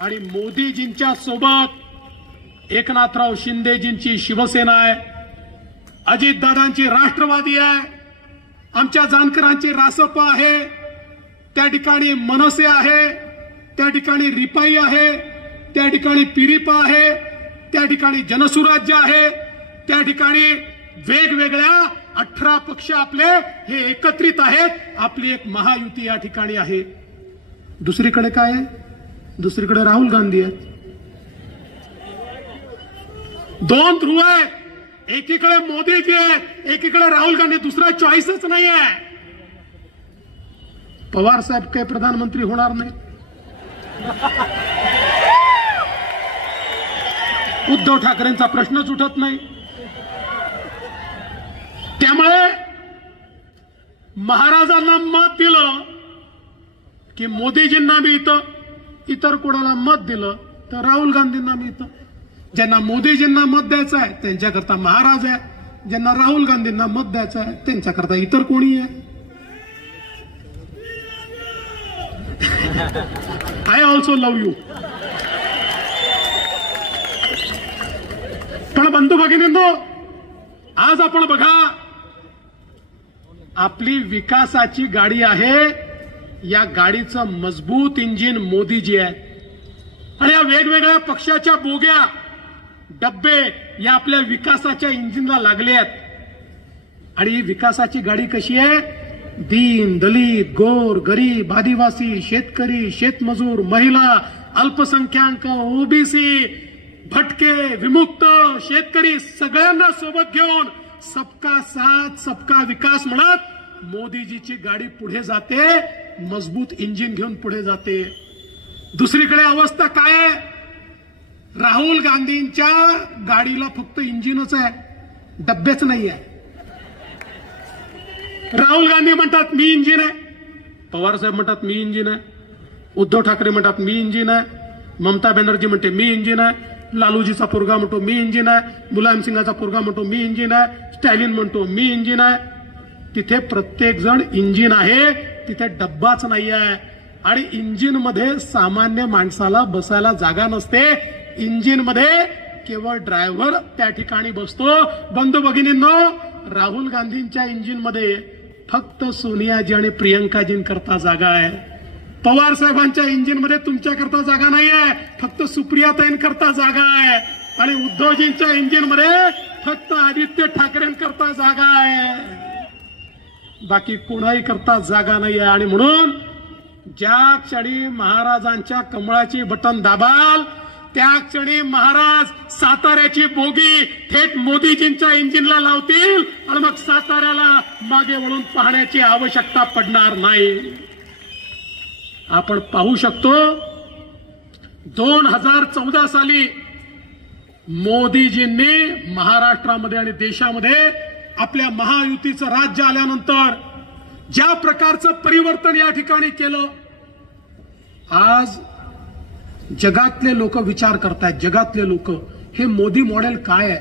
आणि मोदीजींच्या सोबत एकनाथराव शिंदेजींची शिवसेना आहे, अजितदादांची राष्ट्रवादी आहे, आमच्या जानकरांची रासपा आहे, त्या ठिकाणी मनसे आहे, त्या ठिकाणी रिपाई आहे, त्या ठिकाणी पिरिपा आहे, त्या ठिकाणी जनसुराज्य आहे, त्या ठिकाणी वेगवेगळ्या 18 पक्ष आपले हे एकत्रित आहेत. आपली एक महायुती या ठिकाणी आहे. दुसरीकडे काय आहे? दुसरीकडे राहुल गांधी आहेत. 2 ध्रुव आहेत, एकीकडे मोदीजी आहेत, एकीकडे राहुल गांधी. दुसरा चॉईसच नाही आहे. पवार साहेब काही प्रधानमंत्री होणार नाही, उद्धव ठाकरेंचा प्रश्नच उठत नाही. त्यामुळे महाराजांना मत दिलं की मोदीजींना मिळतं, इतर कोणाला मत दिलं तर राहुल गांधींना मिळतं. ज्यांना मोदीजींना मत द्यायचं आहे त्यांच्याकरता महाराज आहे, ज्यांना राहुल गांधींना मत द्यायचं आहे त्यांच्याकरता इतर कोणी आहे. I also love you. पण बंधू भगिनींनो, आज आपण बघा, आपली विकासाची गाडी आहे, या गाडीचं मजबूत इंजिन मोदीजी आहे, आणि या वेगवेगळ्या पक्षाच्या बोग्या, डब्बे या आपल्या विकासाच्या इंजिनला लागले आहेत. आणि ही विकासाची गाडी कशी आहे? दीन, दलित, गोर, गरीब, आदिवासी, शेतकरी, शेतमजूर, महिला, अल्पसंख्याक, ओबीसी, भटके, विमुक्त, शेतकरी सगळ्यांना सोबत घेऊन सबका साथ सबका विकास म्हणत मोदीजीची गाडी पुढे जाते, मजबूत इंजिन घेऊन पुढे जाते. दुसरीकडे अवस्था काय आहे? राहुल गांधींच्या गाडीला फक्त इंजिनच आहे, डब्बेच नाही आहे. राहुल गांधी म्हणतात मी इंजिन आहे, पवार साहेब म्हणतात मी इंजिन आहे, उद्धव ठाकरे म्हणतात मी इंजिन आहे, ममता बॅनर्जी म्हणते मी इंजिन आहे, लालूजीचा पोरगा म्हणतो मी इंजिन आहे, मुलायम सिंगाचा पोरगा म्हणतो मी इंजिन आहे, स्टॅलिन म्हणतो मी इंजिन आहे. तिथे प्रत्येक जण इंजिन आहे, तिथे डब्बाच नाही आहे. आणि इंजिन मध्ये सामान्य माणसाला बसायला जागा नसते, इंजिन मध्ये केवळ ड्रायव्हर त्या ठिकाणी बसतो. बंधू भगिनींनो, राहुल गांधींच्या इंजिन मध्ये फक्त सोनियाजी आणि प्रियंकाजींकरता जागा आहे. पवार साहेबांच्या इंजिन मध्ये तुमच्याकरता जागा नाही आहे, फक्त सुप्रियाताईंकरता जागा आहे. आणि उद्धवजींच्या इंजिन मध्ये फक्त आदित्य ठाकरेंकरता जागा आहे, बाकी कोणाही करता जागा नाही आहे. आणि म्हणून ज्या क्षणी महाराजांच्या कमळाची बटन दाबाल त्या क्षणी महाराज साताऱ्याची बोगी थेट मोदीजींच्या इंजिनला लावतील, आणि मग साताऱ्याला मागे वळून पाहण्याची आवश्यकता पडणार नाही. आपण पाहू शकतो 2014 साली मोदीजींनी महाराष्ट्रामध्ये आणि देशामध्ये आपल्या महायुतीचं राज्य आल्यानंतर ज्या प्रकारचं परिवर्तन या ठिकाणी केलं, आज जगातले लोक विचार करतायत, जगातले लोक हे मोदी मॉडेल काय आहे.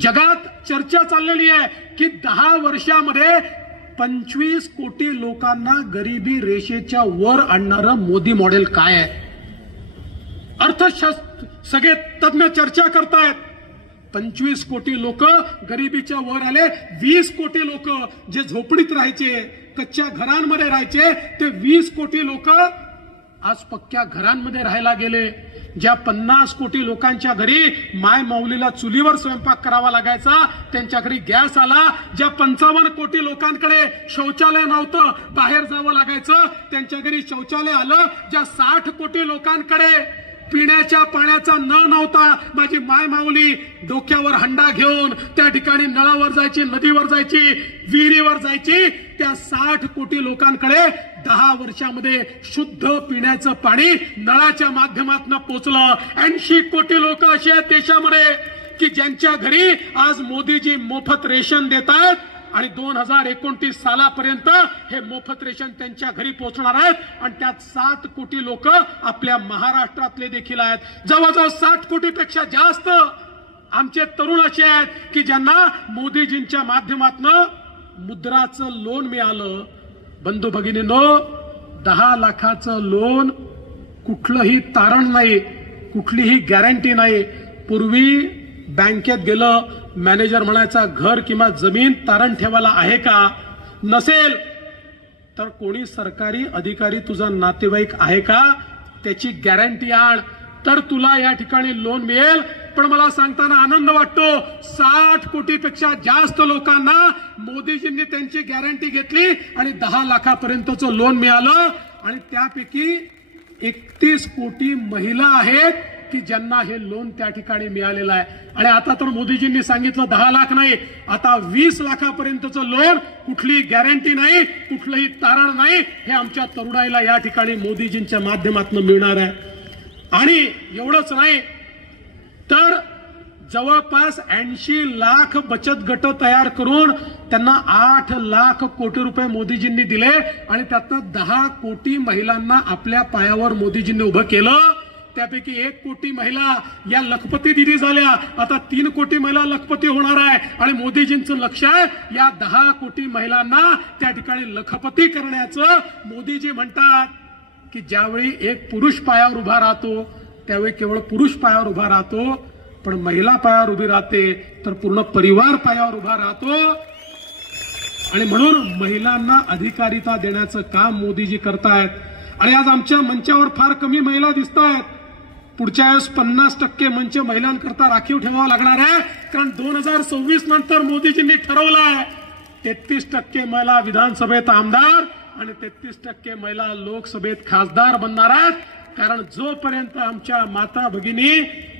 जगात चर्चा चाललेली आहे की 10 वर्षामध्ये 25 कोटी लोकांना गरिबी रेषेच्या वर आणणारं मोदी मॉडेल काय आहे. अर्थशास्त्र सगळे तज्ञ चर्चा करतायत. 25 कोटी लोक गरिबीच्या वर आले. 20 कोटी लोक जे झोपडीत राहायचे, कच्च्या घरांमध्ये राहायचे, ते 20 कोटी लोक आज पक्क्या घरांमध्ये राहायला गेले. ज्या 50 कोटी लोकांच्या घरी माय माऊलीला चुलीवर स्वयंपाक करावा लागायचा, त्यांच्या घरी गॅस आला. ज्या 55 कोटी लोकांकडे शौचालय नव्हतं, बाहेर जावं लागायचं, त्यांच्या घरी शौचालय आलं. ज्या 60 कोटी लोकांकडे पिण्याच्या पाण्याचा नळ नव्हता, माझी माय माऊली डोक्यावर हंडा घेऊन त्या ठिकाणी नळावर जायची, नदीवर जायची, विहिरीवर जायची. त्या 60 कोटी लोकांकडे 10 वर्षामध्ये शुद्ध पिण्याचं पाणी नळाच्या माध्यमातून पोहोचलं. 80 कोटी लोक असे आहेत देशामध्ये की ज्यांच्या घरी आज मोदीजी मोफत रेशन देत आहेत आणि 2029 सालापर्यंत हे मोफत रेशन त्यांच्या घरी पोहोचणार आहेत. आणि त्यात 7 कोटी लोक आपल्या महाराष्ट्रातले देखील आहेत. जवळजवळ 60 कोटीपेक्षा जास्त आमचे तरुण असे आहेत की ज्यांना मोदीजींच्या माध्यमातून मुद्राचं लोन मिळालं. बंधू भगिनींनो, 10 लाखाचं लोन, कुठलंही तारण नाही, कुठलीही गॅरंटी नाही. पूर्वी बँकेत गेलं, मॅनेजर म्हणायचा घर किंवा जमीन तारण ठेवायला आहे का, नसेल तर कोणी सरकारी अधिकारी तुझा नातेवाईक आहे का, त्याची गॅरंटी आण, तर तुला या ठिकाणी लोन मिळेल. पण मला सांगताना आनंद वाटतो, 60 कोटीपेक्षा जास्त लोकांना मोदीजींनी त्यांची गॅरंटी घेतली आणि 10 लाखापर्यंतचं लोन मिळालं. आणि त्यापैकी 31 कोटी महिला आहेत की ज्यांना हे लोन त्या ठिकाणी मिळालेलं आहे. आणि आता तर मोदीजींनी सांगितलं 10 लाख नाही, आता 20 लाखापर्यंतचं लोन, कुठली गॅरंटी नाही, कुठलंही तारण नाही, हे आमच्या तरुणाईला या ठिकाणी मोदीजींच्या माध्यमातून मिळणार आहे. आणि एवढंच नाही तर जवळपास 80 लाख बचत गट तयार करून त्यांना 8 लाख कोटी रुपये मोदीजींनी दिले आणि त्यातनं 10 कोटी महिलांना आपल्या पायावर मोदीजींनी उभं केलं. त्यापैकी 1 कोटी महिला या लखपती दिदी झाल्या. आता 3 कोटी महिला लखपती होणार आहे. आणि मोदीजींचं लक्ष आहे या 10 कोटी महिलांना त्या ठिकाणी लखपती करण्याचं. मोदीजी म्हणतात की ज्यावेळी एक पुरुष पायावर उभा राहतो त्यावेळी केवळ पुरुष पायावर उभा राहतो, पण महिला पायावर उभी राहते तर पूर्ण परिवार पायावर उभा राहतो. आणि म्हणून महिलांना अधिकारिता देण्याचं काम मोदीजी करतायत. आणि आज आमच्या मंचावर फार कमी महिला दिसत आहेत. पुढच्या वेळेस 50% मंच महिलांकरता राखीव ठेवावा लागणार आहे. कारण 2026 नंतर मोदीजींनी ठरवलं आहे 33% महिला विधानसभेत आमदार आणि 33% महिला लोकसभेत खासदार बनणार आहेत. कारण जोपर्यंत आमच्या माता भगिनी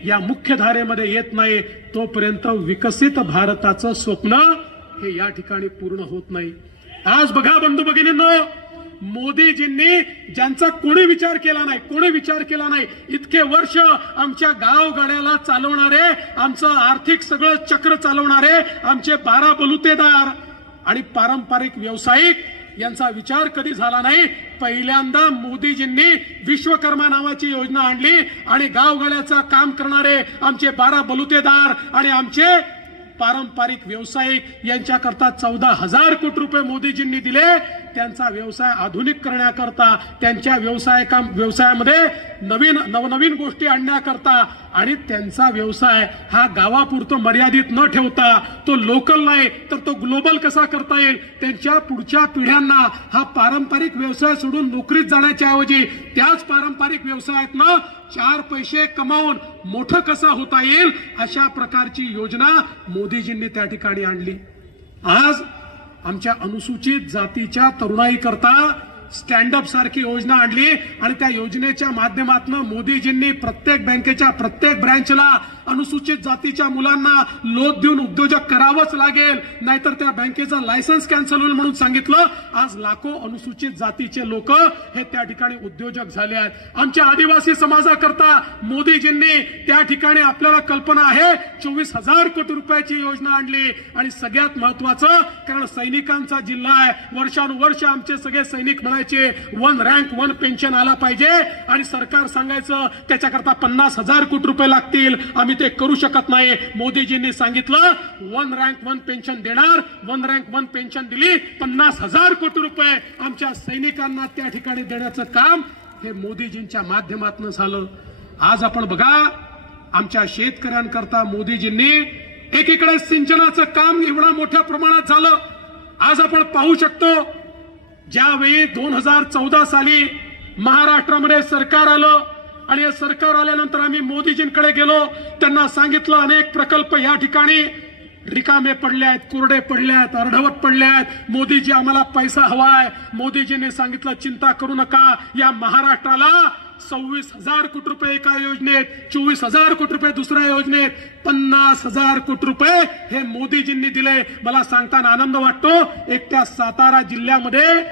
या मुख्य धारेमध्ये येत नाही तोपर्यंत विकसित भारताचं स्वप्न हे या ठिकाणी पूर्ण होत नाही. आज बघा बंधू भगिनींनो, मोदीजींनी ज्यांचा कोणी विचार केला नाही, इतके वर्ष आमच्या गावगाड्याला चालवणारे, आमचं आर्थिक सगळं चक्र चालवणारे आमचे 12 बलुतेदार आणि पारंपरिक व्यावसायिक यांचा विचार कधी झाला नाही. पहिल्यांदा मोदीजींनी विश्वकर्मा नावाची योजना आणली आणि गावगाड्याचं काम करणारे आमचे 12 बलुतेदार आणि आमचे पारंपरिक व्यावसायिक यांच्याकरता 14,000 कोटी रुपये मोदीजींनी दिले. त्यांचा व्यवसाय आधुनिक करण्याकरता, त्यांच्या व्यवसायामध्ये नवनवीन गोष्टी आणण्याकरता आणि त्यांचा व्यवसाय हा गावापुरतं मर्यादित न ठेवता तो लोकल नाही तर तो ग्लोबल कसा करता येईल, त्यांच्या पुढच्या पिढ्यांना हा पारंपरिक व्यवसाय सोडून नोकरीत जाण्याच्या ऐवजी त्याच पारंपरिक व्यवसायातनं 4 पैसे कमावून मोठं कसा होता येईल अशा प्रकारची योजना मोदीजींनी त्या ठिकाणी आणली. आज आमच्या अनुसूचित जातीच्या तरुणाई करता स्टँडअप सारखी योजना आणली आणि त्या योजनेच्या माध्यमातून मोदीजींनी प्रत्येक बँकेच्या प्रत्येक ब्रँचला अनुसूचित जातीच्या मुलांना लोन देऊन उद्योजक करावंच लागेल, नाहीतर त्या बँकेचं लायसन्स कॅन्सल होईल म्हणून सांगितलं. आज लाखो अनुसूचित जातीचे लोक हे त्या ठिकाणी उद्योजक झाले आहेत. आमच्या आदिवासी समाजाकरता मोदीजींनी त्या ठिकाणी आपल्याला कल्पना आहे 24,000 कोटी रुपयाची योजना आणली. आणि सगळ्यात महत्वाचं, कारण सैनिकांचा जिल्हा आहे, वर्षानुवर्ष आमचे सगळे सैनिक म्हणायचे 1 रँक 1 पेन्शन आला पाहिजे आणि सरकार सांगायचं त्याच्याकरता 50,000 कोटी रुपये लागतील, आम्ही ते करू शकत नाही. मोदीजींनी सांगितलं 1 रँक 1 पेन्शन देणार, 1 रँक 1 पेन्शन दिली, 50,000 कोटी रुपये आमच्या सैनिकांना त्या ठिकाणी देण्याचं काम हे मोदीजींच्या माध्यमातून झालं. आज आपण बघा, आमच्या शेतकऱ्यांकरता मोदीजींनी एकीकडे सिंचनाचं काम एवढा मोठ्या प्रमाणात झालं. आज आपण पाहू शकतो, ज्यावेळी 2014 साली महाराष्ट्रामध्ये सरकार आलं आणि हे सरकार आल्यानंतर आम्ही मोदीजींकडे गेलो, त्यांना सांगितलं अनेक प्रकल्प या ठिकाणी रिकामे पडले आहेत, कोरडे पडले आहेत, अर्धवट पडले आहेत, मोदीजी आम्हाला पैसा हवाय. मोदीजींनी सांगितलं चिंता करू नका, या महाराष्ट्राला 26,000 कोटी रुपये एका योजनेत, 24,000 कोटी रुपये दुसऱ्या योजनेत, 50,000 कोटी रुपये हे मोदीजींनी दिले. मला सांगताना आनंद वाटतो, एकट्या सातारा जिल्ह्यामध्ये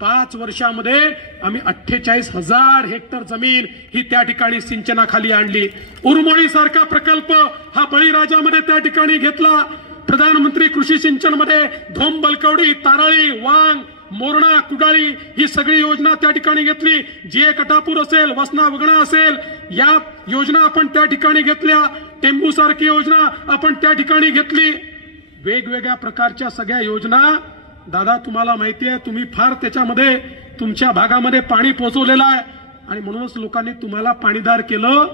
5 वर्षामध्ये आम्ही 48,000 हेक्टर जमीन ही त्या ठिकाणी सिंचनाखाली आणली. उरमोडी सारखा प्रकल्प हा बळीराजामध्ये त्या ठिकाणी घेतला. प्रधानमंत्री कृषी सिंचन मध्ये धोम, बलकवडी, ताराळी, वांग, मोरणा, कुडाळी ही सगळी योजना त्या ठिकाणी घेतली. जे कटापूर असेल, वसना वगणा असेल, या योजना आपण त्या ठिकाणी घेतल्या. टेंबू सारखी योजना आपण त्या ठिकाणी घेतली. वेगवेगळ्या प्रकारच्या सगळ्या योजना. दादा तुम्हाला माहिती आहे, तुम्ही फार त्याच्यामध्ये तुमच्या भागामध्ये पाणी पोहोचवलेलं आहे आणि म्हणूनच लोकांनी तुम्हाला पाणीदार केलं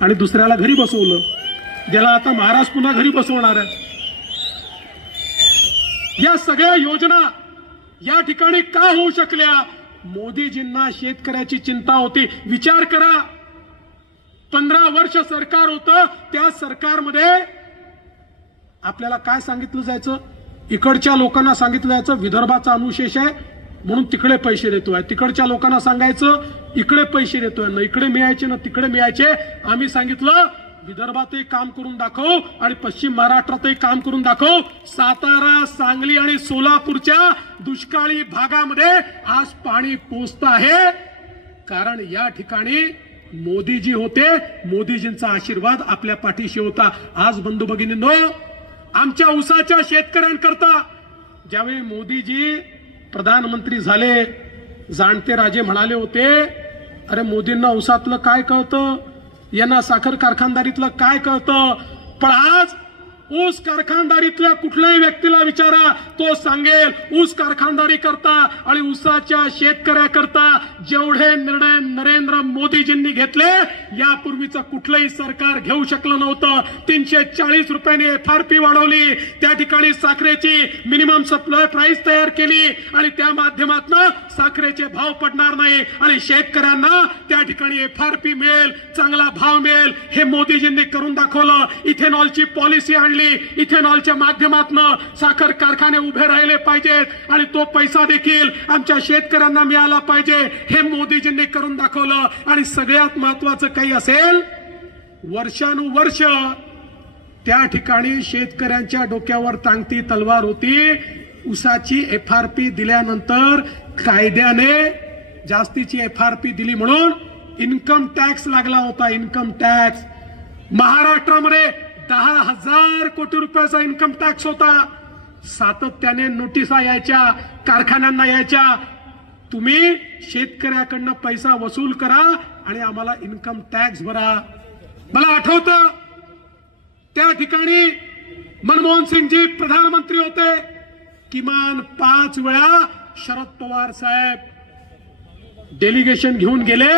आणि दुसऱ्याला घरी बसवलं, ज्याला आता महाराज पुन्हा घरी बसवणार आहे. या सगळ्या योजना या ठिकाणी का होऊ शकल्या? मोदीजींना शेतकऱ्याची चिंता होती. विचार करा, 15 वर्ष सरकार होतं, त्या सरकारमध्ये आपल्याला काय सांगितलं जायचं? इकडच्या लोकांना सांगितलं जायचं विदर्भाचा अनुशेष आहे म्हणून तिकडे पैसे देतोय, तिकडच्या लोकांना सांगायचं इकडे पैसे देतोय, ना इकडे मिळायचे ना तिकडे मिळायचे. आम्ही सांगितलं विदर्भातही काम करून दाखव आणि पश्चिम महाराष्ट्रातही काम करून दाखव. सातारा, सांगली आणि सोलापूरच्या दुष्काळी भागामध्ये आज पाणी पोचत आहे, कारण या ठिकाणी मोदीजी होते, मोदीजींचा आशीर्वाद आपल्या पाठीशी होता. आज बंधू भगिनींनो, आमच्या ऊसाच्या शेतकऱ्यांकरता ज्यावेळी मोदीजी प्रधानमंत्री झाले, जाणते राजे म्हणाले होते, अरे मोदींना ऊसातलं काय कळतं, यांना साखर कारखानदारीतलं काय कळतं. पण आज ऊस कारखानदारीतल्या कुठल्याही व्यक्तीला विचारा, तो सांगेल ऊस कारखानदारी करता आणि ऊसाच्या शेतकऱ्याकरता जेवढे निर्णय नरेंद्र मोदीजींनी घेतले यापूर्वीचं कुठलंही सरकार घेऊ शकलं नव्हतं. 340 रुपयाने FRP वाढवली, त्या ठिकाणी साखरेची मिनिमम सप्लाय प्राइस तयार केली आणि त्या माध्यमातून साखरेचे भाव पडणार नाही आणि शेतकऱ्यांना त्या ठिकाणी FRP मिळेल, चांगला भाव मिळेल, हे मोदीजींनी करून दाखवलं. इथेनॉलची पॉलिसी आणली, इथेनॉलच्या माध्यमातून साखर कारखाने उभे राहिले पाहिजेत आणि तो पैसा देखील आमच्या शेतकऱ्यांना मिळाला पाहिजे, हे मोदीजींनी करून दाखवलं. आणि सगळ्यात महत्वाचं काही असेल, वर्षानुवर्ष त्या ठिकाणी शेतकऱ्यांच्या डोक्यावर टांगती तलवार होती. ऊसाची FRP दिल्यानंतर कायद्याने जास्तीची FRP दिली म्हणून इन्कम टॅक्स लागला होता. इन्कम टॅक्स महाराष्ट्रामध्ये 10,000 कोटी रुपयाचा इन्कम टॅक्स होता. सातत्याने नोटिसा यायच्या, कारखान्यांना यायच्या, तुम्ही शेतकऱ्याकडनं पैसा वसूल करा आणि आम्हाला इन्कम टॅक्स भरा. मला आठवतं त्या ठिकाणी मनमोहन सिंगजी प्रधानमंत्री होते, किमान 5 वेळा शरद पवार साहेब डेलिगेशन घेऊन गेले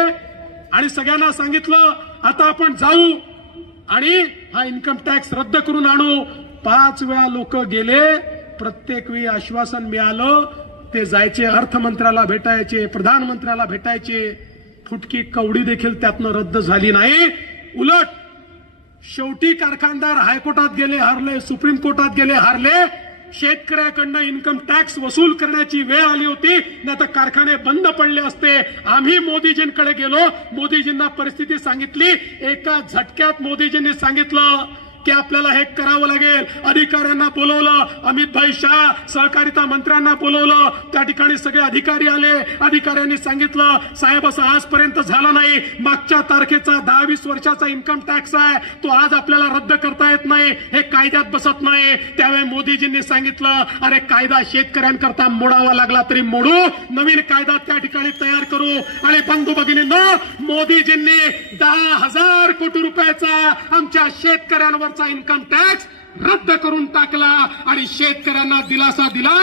आणि सगळ्यांना सांगितलं आता आपण जाऊ आणि हा इन्कम टॅक्स रद्द करून आणू. 5 वेळा लोक गेले, प्रत्येक वेळी आश्वासन मिळालं. ते जायचे, अर्थमंत्र्याला भेटायचे, प्रधानमंत्र्याला भेटायचे, फुटकी कवडी देखील त्यातनं रद्द झाली नाही. उलट शेवटी कारखानदार हायकोर्टात गेले, हारले, सुप्रीम कोर्टात गेले, हारले शेतकऱ्याकडनं इन्कम टॅक्स वसूल करण्याची वेळ आली होती, नाही तर कारखाने बंद पडले असते. आम्ही मोदीजींकडे गेलो, मोदीजींना परिस्थिती सांगितली. एका झटक्यात मोदीजींनी सांगितलं की आपल्याला हे करावं लागेल. अधिकाऱ्यांना बोलवलं, अमित भाई शाह सहकारिता मंत्र्यांना बोलवलं. त्या ठिकाणी सगळे अधिकारी आले. अधिकाऱ्यांनी सांगितलं, साहेब असं आजपर्यंत झालं नाही. मागच्या तारखेचा 10-20 वर्षाचा इन्कम टॅक्स आहे, तो आज आपल्याला रद्द करता येत नाही, हे कायद्यात बसत नाही. त्यावेळी मोदीजींनी सांगितलं, अरे कायदा शेतकऱ्यांकरता मोडावा लागला तरी मोडू, नवीन कायदा त्या ठिकाणी तयार करू. आणि बंधू भगिनींनो, मोदीजींनी 10,000 कोटी रुपयाचा आमच्या शेतकऱ्यांवर इन्कम टॅक्स रद्द करून टाकला आणि शेतकऱ्यांना दिलासा दिला.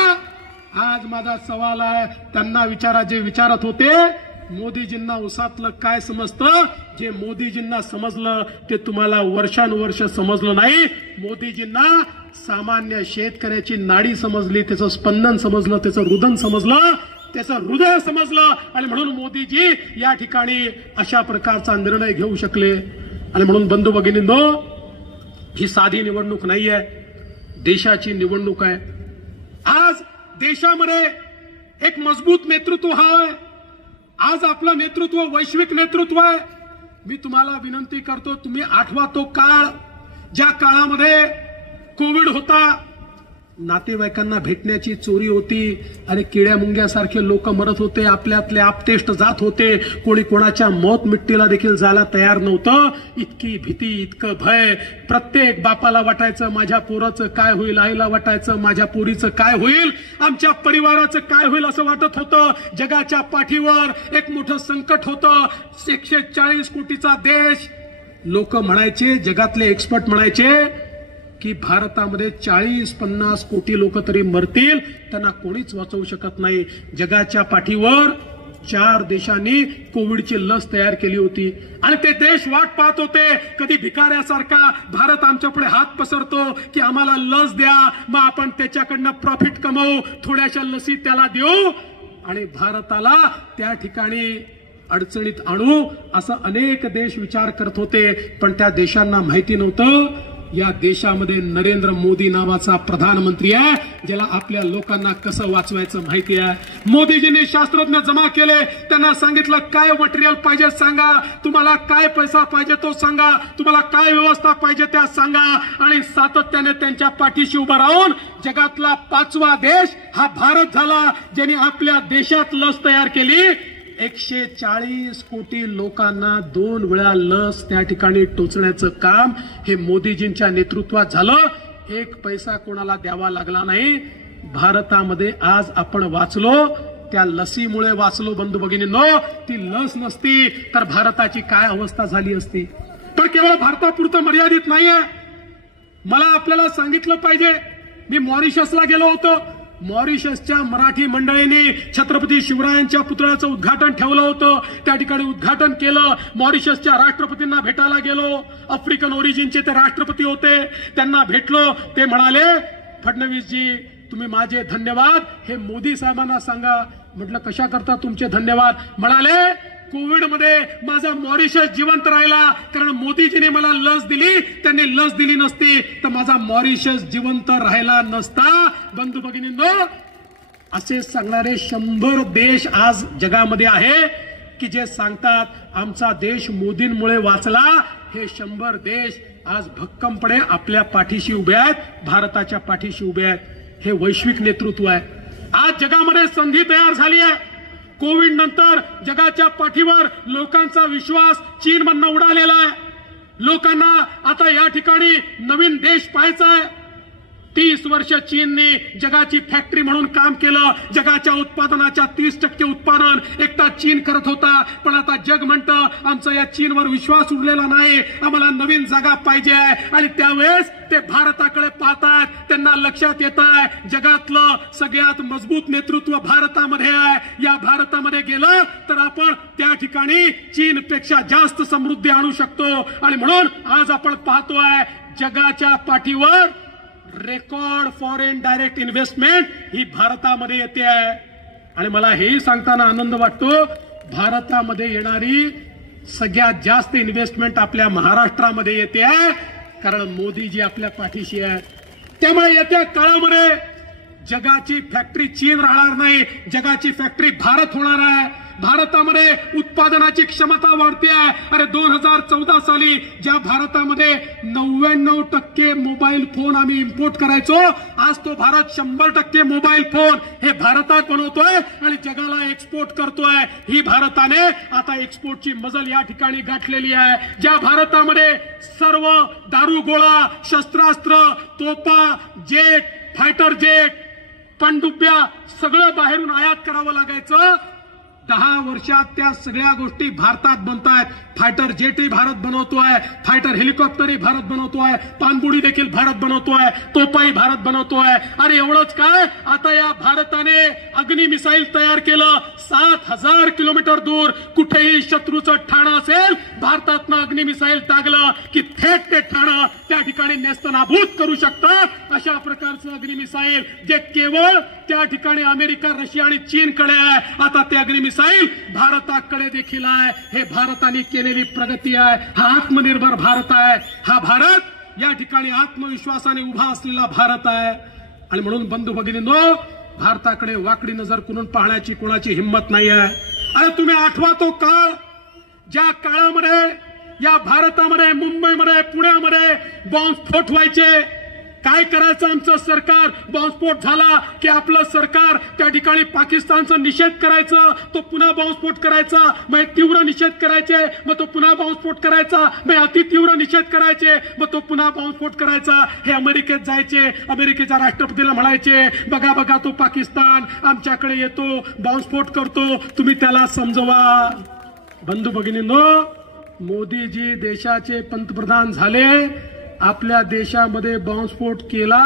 आज माझा सवाल आहे, त्यांना विचारा जे विचारत होते, मोदीजींना उसातलं काय समजतं? जे मोदीजींना समजलं ते तुम्हाला वर्षानुवर्ष समजलं नाही. मोदीजींना सामान्य शेतकऱ्याची नाडी समजली, त्याचं स्पंदन समजलं, त्याचं रुदन समजलं, त्याचं हृदय समजलं. आणि म्हणून मोदीजी या ठिकाणी अशा प्रकारचा निर्णय घेऊ शकले. आणि म्हणून बंधू भगिनींनो, ही साधी निवडणूक नाही आहे, देशाची निवडणूक आहे. आज देशामध्ये एक मजबूत नेतृत्व आहे. आज आपलं नेतृत्व वैश्विक नेतृत्व आहे. मी तुम्हाला विनंती करतो, तुम्ही आठवा तो काळ, ज्या काळामध्ये कोविड होता, नातेवाईकांना भेटण्याची चोरी होती. अरे किड्या मुंग्यासारखे लोक मरत होते, आपल्यातले आपतेष्ट जात होते, कोणी कोणाच्या मौत मिट्टीला देखील जायला तयार नव्हतं. इतकी भीती, इतकं भय प्रत्येक बापाला वाटायचं, माझ्या पोराचं काय होईल, आईला वाटायचं माझ्या पोरीचं काय होईल, आमच्या परिवाराचं काय होईल असं वाटत होतं. जगाच्या पाठीवर एक मोठं संकट होतं. 140 कोटीचा देश. लोक म्हणायचे, जगातले एक्सपर्ट म्हणायचे की भारतामध्ये 40-50 कोटी लोक तरी मरतील, त्यांना कोणीच वाचवू शकत नाही. जगाच्या पाठीवर 4 देशांनी कोविडची लस तयार केली होती आणि ते देश वाट पाहत होते, कधी भिकाऱ्यासारखा भारत आमच्या पुढे हात पसरतो की आम्हाला लस द्या, मग आपण त्याच्याकडनं प्रॉफिट कमवू, थोड्याशा लसी त्याला देऊ आणि भारताला त्या ठिकाणी अडचणीत आणू, असं अनेक देश विचार करत होते. पण त्या देशांना माहिती नव्हतं, या देशामध्ये नरेंद्र मोदी नावाचा प्रधानमंत्री आहे, ज्याला आपल्या लोकांना कसं वाचवायचं माहिती आहे. मोदीजींनी शास्त्रज्ञ जमा केले, त्यांना सांगितलं काय मटेरियल पाहिजे सांगा, तुम्हाला काय पैसा पाहिजे तो सांगा, तुम्हाला काय व्यवस्था पाहिजे त्या सांगा. आणि सातत्याने त्यांच्या पाठीशी उभं राहून जगातला 5वा देश हा भारत झाला, ज्यांनी आपल्या देशात लस तयार केली. 140 कोटी लोकांना 2 वेळा लस त्या ठिकाणी टोचण्याचं काम हे मोदीजींच्या नेतृत्वात झालं. 1 पैसा कोणाला द्यावा लागला नाही. भारतामध्ये आज आपण वाचलो, त्या लसीमुळे वाचलो. बंधू भगिनींनो, ती लस नसती तर भारताची काय अवस्था झाली असती. पण केवळ भारतापुरतं मर्यादित नाहीये, मला आपल्याला सांगितलं पाहिजे. मी मॉरिशसला गेलो होतो. मॉरिशसच्या मराठी मंडळींनी छत्रपती शिवरायांच्या पुतळ्याचं उद्घाटन ठेवलं होतं, त्या ठिकाणी उद्घाटन केलं. मॉरिशसच्या राष्ट्रपतींना भेटायला गेलो. आफ्रिकन ओरिजिनचे ते राष्ट्रपती होते, त्यांना भेटलो. ते म्हणाले, फडणवीसजी तुम्ही माझे धन्यवाद हे मोदी साहेबांना सांगा. म्हटलं कशा करता तुमचे धन्यवाद? म्हणाले कोविडमध्ये माझा मॉरिशस जिवंत राहिला कारण मोदीजींनी मला लस दिली, त्यांनी लस दिली नसती तर माझा मॉरिशस जिवंत राहिला नसता. बंधू भगिनींनो, असे सांगणारे 100 देश आज जगामध्ये आहे की जे सांगतात आमचा देश मोदींमुळे वाचला. हे 100 देश आज भक्कमपणे आपल्या पाठीशी उभे आहेत, भारताच्या पाठीशी उभे आहेत. हे वैश्विक नेतृत्व आहे. आज जगामध्ये संधी तयार झाली आहे. कोविड नंतर जगाच्या पाठीवर लोकांचा विश्वास चीनमधनं उडालेला आहे. लोकांना आता या ठिकाणी नवीन देश पाहायचा आहे. 30 वर्ष चीनने जगाची फॅक्टरी म्हणून काम केलं. जगाच्या उत्पादनाच्या 30% उत्पादन एकटा चीन करत होता. पण आता जग म्हणतं आमचा या चीनवर विश्वास उरलेला नाही, आम्हाला नवीन जागा पाहिजे आहे. आणि त्यावेळेस ते भारताकडे पाहतात. त्यांना लक्षात येत आहे जगातलं सगळ्यात मजबूत नेतृत्व भारतामध्ये आहे. या भारतामध्ये गेलं तर आपण त्या ठिकाणी चीनपेक्षा जास्त समृद्धी आणू शकतो. आणि म्हणून आज आपण पाहतोय जगाच्या पाठीवर रेकॉर्ड फॉरेन डायरेक्ट इन्व्हेस्टमेंट ही भारतामध्ये येते आहे. आणि मला हेही सांगताना आनंद वाटतो, भारतामध्ये येणारी सगळ्यात जास्त इन्व्हेस्टमेंट आपल्या महाराष्ट्रामध्ये येते आहे, कारण मोदीजी आपल्या पाठीशी आहे. त्यामुळे येत्या काळामध्ये जगाची फॅक्टरी चीन राहणार नाही, जगाची फॅक्टरी भारत होणार आहे. भारतामध्ये उत्पादनाची क्षमता वाढते आहे. अरे 2014 साली ज्या भारतामध्ये 99% मोबाईल फोन आम्ही इम्पोर्ट करायचो, आज तो भारत 100% मोबाईल फोन हे भारतात बनवतोय आणि जगाला एक्सपोर्ट करतोय. ही भारताने आता एक्सपोर्टची मजल या ठिकाणी गाठलेली आहे. ज्या भारतामध्ये सर्व दारुगोळा, शस्त्रास्त्र, तोफा, जेट, फायटर जेट, पनडुब्ब्या सगळं बाहेरून आयात करावं लागायचं, 10 वर्षात त्या सगळ्या गोष्टी भारतात बनतायत. फायटर जेटही भारत बनवतोय, फायटर हेलिकॉप्टरही भारत बनवतोय, पाणबुडी देखील भारत बनवतोय, तोफाही भारत बनवतोय. अरे एवढंच काय, आता या भारताने अग्नि मिसाईल तयार केलं. 7,000 किलोमीटर दूर कुठेही शत्रूचं ठाणं असेल, भारतातनं अग्नि मिसाईल टाकलं की थेट ते ठाणं त्या ठिकाणी नेस्तनाभूत करू शकतं. अशा प्रकारचं अग्नि मिसाईल जे केवळ त्या ठिकाणी अमेरिका, रशिया आणि चीनकडे आहे, आता ते अग्नि मिसाईल भारताकडे देखील आहे. हे भारताने केलेली प्रगती आहे. हा आत्मनिर्भर भारत आहे. हा भारत या ठिकाणी आत्मविश्वासाने उभा असलेला भारत आहे. आणि म्हणून बंधू भगिनींनो, भारताकडे वाकडी नजर करून पाहण्याची कोणाची हिंमत नाही आहे. अरे तुम्ही आठवा तो काळ, ज्या काळामध्ये या भारतामध्ये, मुंबईमध्ये, पुण्यामध्ये बॉम्बस्फोट व्हायचे. काय करायचं आमचं सरकार? बॉम्बस्फोट झाला की आपलं सरकार त्या ठिकाणी पाकिस्तानचा निषेध करायचं, तो पुन्हा बॉम्बस्फोट करायचा, मग तीव्र निषेध करायचे, मग तो पुन्हा बॉम्बस्फोट करायचा, मग अतितीव्र निषेध करायचे, मग तो पुन्हा बॉम्बस्फोट करायचा. हे अमेरिकेत जायचे, अमेरिकेच्या राष्ट्रपतीला म्हणायचे, बघा बघा तो पाकिस्तान आमच्याकडे येतो, बॉम्बस्फोट करतो, तुम्ही त्याला समजवा. बंधू भगिनींनो, मोदीजी देशाचे पंतप्रधान झाले, आपल्या देशामध्ये बॉम्बस्फोट केला,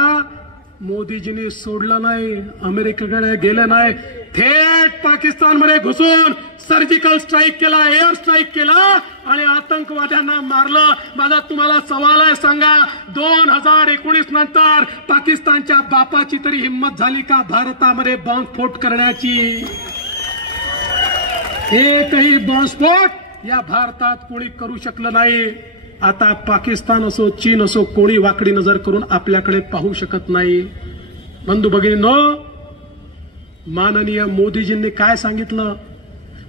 मोदीजींनी सोडलं नाही, अमेरिकेकडे गेले नाही, थेट पाकिस्तानमध्ये घुसून सर्जिकल स्ट्राईक केला, एअर स्ट्राईक केला आणि आतंकवाद्यांना मारलं. माझा तुम्हाला सवाल आहे, सांगा 2019 नंतर पाकिस्तानच्या बापाची तरी हिंमत झाली का भारतामध्ये बॉम्बस्फोट करण्याची? एकही बॉम्बस्फोट या भारतात कोणी करू शकलं नाही. आता पाकिस्तान असो, चीन असो, कोणी वाकडी नजर करून आपल्याकडे पाहू शकत नाही. बंधू भगिनींनो, माननीय मोदीजींनी काय सांगितलं?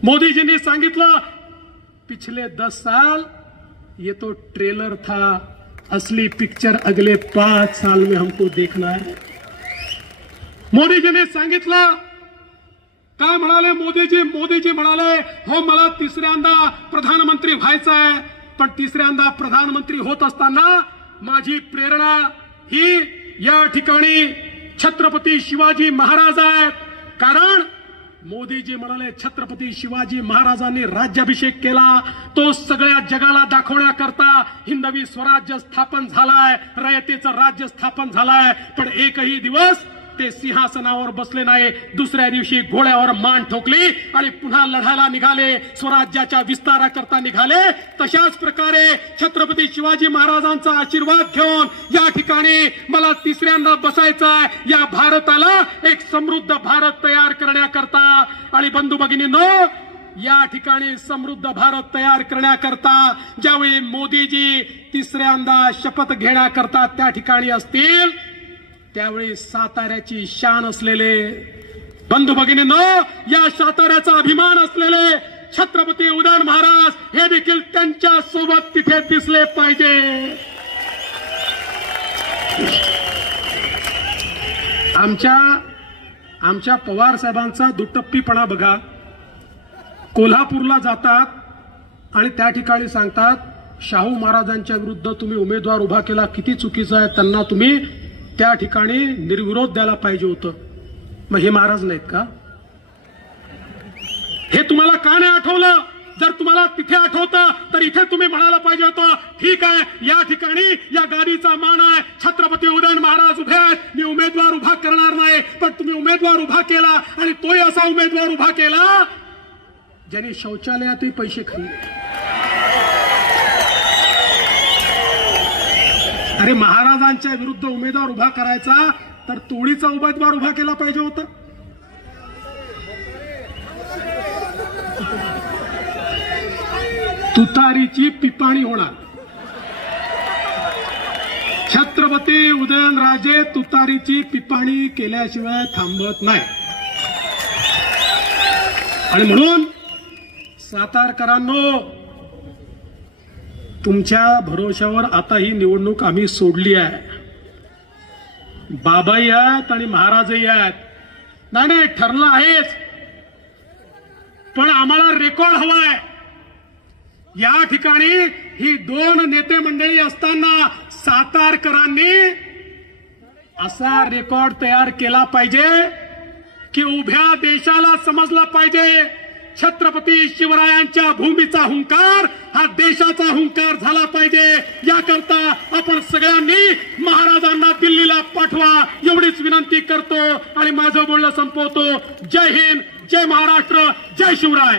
मोदीजींनी सांगितलं, पिछले 10 साल ये तो ट्रेलर था, असली पिक्चर अगले 5 साल में हमको देखना है. मोदीजींनी सांगितलं. काय म्हणाले मोदीजी? मोदीजी म्हणाले, हो मला तिसऱ्यांदा प्रधानमंत्री व्हायचं आहे, पण तिसऱ्यांदा प्रधानमंत्री होत असताना माझी प्रेरणा ही या ठिकाणी छत्रपती शिवाजी महाराज आहेत. कारण मोदीजी म्हणाले, छत्रपती शिवाजी महाराजांनी राज्याभिषेक केला, तो सगळ्या जगाला दाखवण्याकरता हिंदवी स्वराज्य स्थापन झालाय, रयतेचं राज्य स्थापन झालाय. पण एकही दिवस ते सिंहासनावर बसले नाही. दुसऱ्या दिवशी घोड्यावर मान ठोकली आणि पुन्हा लढायला निघाले, स्वराज्याच्या विस्ताराकरता निघाले. तशाच प्रकारे छत्रपती शिवाजी महाराजांचा आशीर्वाद घेऊन या ठिकाणी मला तिसऱ्यांदा बसायचं आहे, या भारताला एक समृद्ध भारत तयार करण्याकरता. आणि बंधू भगिनींनो, या ठिकाणी समृद्ध भारत तयार करण्याकरता ज्यावेळी मोदीजी तिसऱ्यांदा शपथ घेण्याकरता त्या ठिकाणी असतील, त्यावेळी साताऱ्याची शान असलेले, बंधू भगिनींनो, या साताऱ्याचा अभिमान असलेले छत्रपती उदयन महाराज हे देखील त्यांच्या सोबत तिथे दिसले पाहिजे. आमच्या पवार साहेबांचा दुटप्पीपणा बघा. कोल्हापूरला जातात आणि त्या ठिकाणी सांगतात, शाहू महाराजांच्या विरुद्ध तुम्ही उमेदवार उभा केला, किती चुकीचं आहे, त्यांना तुम्ही त्या ठिकाणी निर्विरोध द्यायला पाहिजे होतं. मग हे महाराज नाहीत का? हे तुम्हाला का नाही आठवलं? जर तुम्हाला तिथे आठवतं तर इथे तुम्ही म्हणायला पाहिजे होतं, ठीक आहे, या ठिकाणी या गाडीचा मान आहे, छत्रपती उदयन महाराज उभे आहेत, मी उमेदवार उभा करणार नाही. पण तुम्ही उमेदवार उभा केला आणि तोही असा उमेदवार उभा केला ज्यांनी शौचालयातही पैसे खाल्ले. अरे महाराजांच्या विरुद्ध उमेदवार उभा करायचा तर तोडीचा उमेदवार उभा केला पाहिजे होता. तुतारीची पिपाणी होणार. छत्रपती उदयनराजे तुतारीची पिपाणी केल्याशिवाय थांबत नाही आणि म्हणून सातारकरांनो, तुमच्या भरोशावर आता ही निवडणूक आम्ही सोडली आहे. बाबाही आहेत आणि महाराजही आहेत. नाही ठरलं आहेच, पण आम्हाला रेकॉर्ड हवाय. या ठिकाणी ही दोन नेते मंडळी असताना सातारकरांनी असा रेकॉर्ड तयार केला पाहिजे की उभ्या देशाला समजला पाहिजे छत्रपती शिवरायांच्या भूमीचा हुंकार हा देशाचा हुंकार झाला पाहिजे. याकरता आपण सगळ्यांनी महाराजांना दिल्लीला पाठवा एवढीच विनंती करतो आणि माझं बोलणं संपवतो. जय हिंद, जय महाराष्ट्र, जय शिवराय.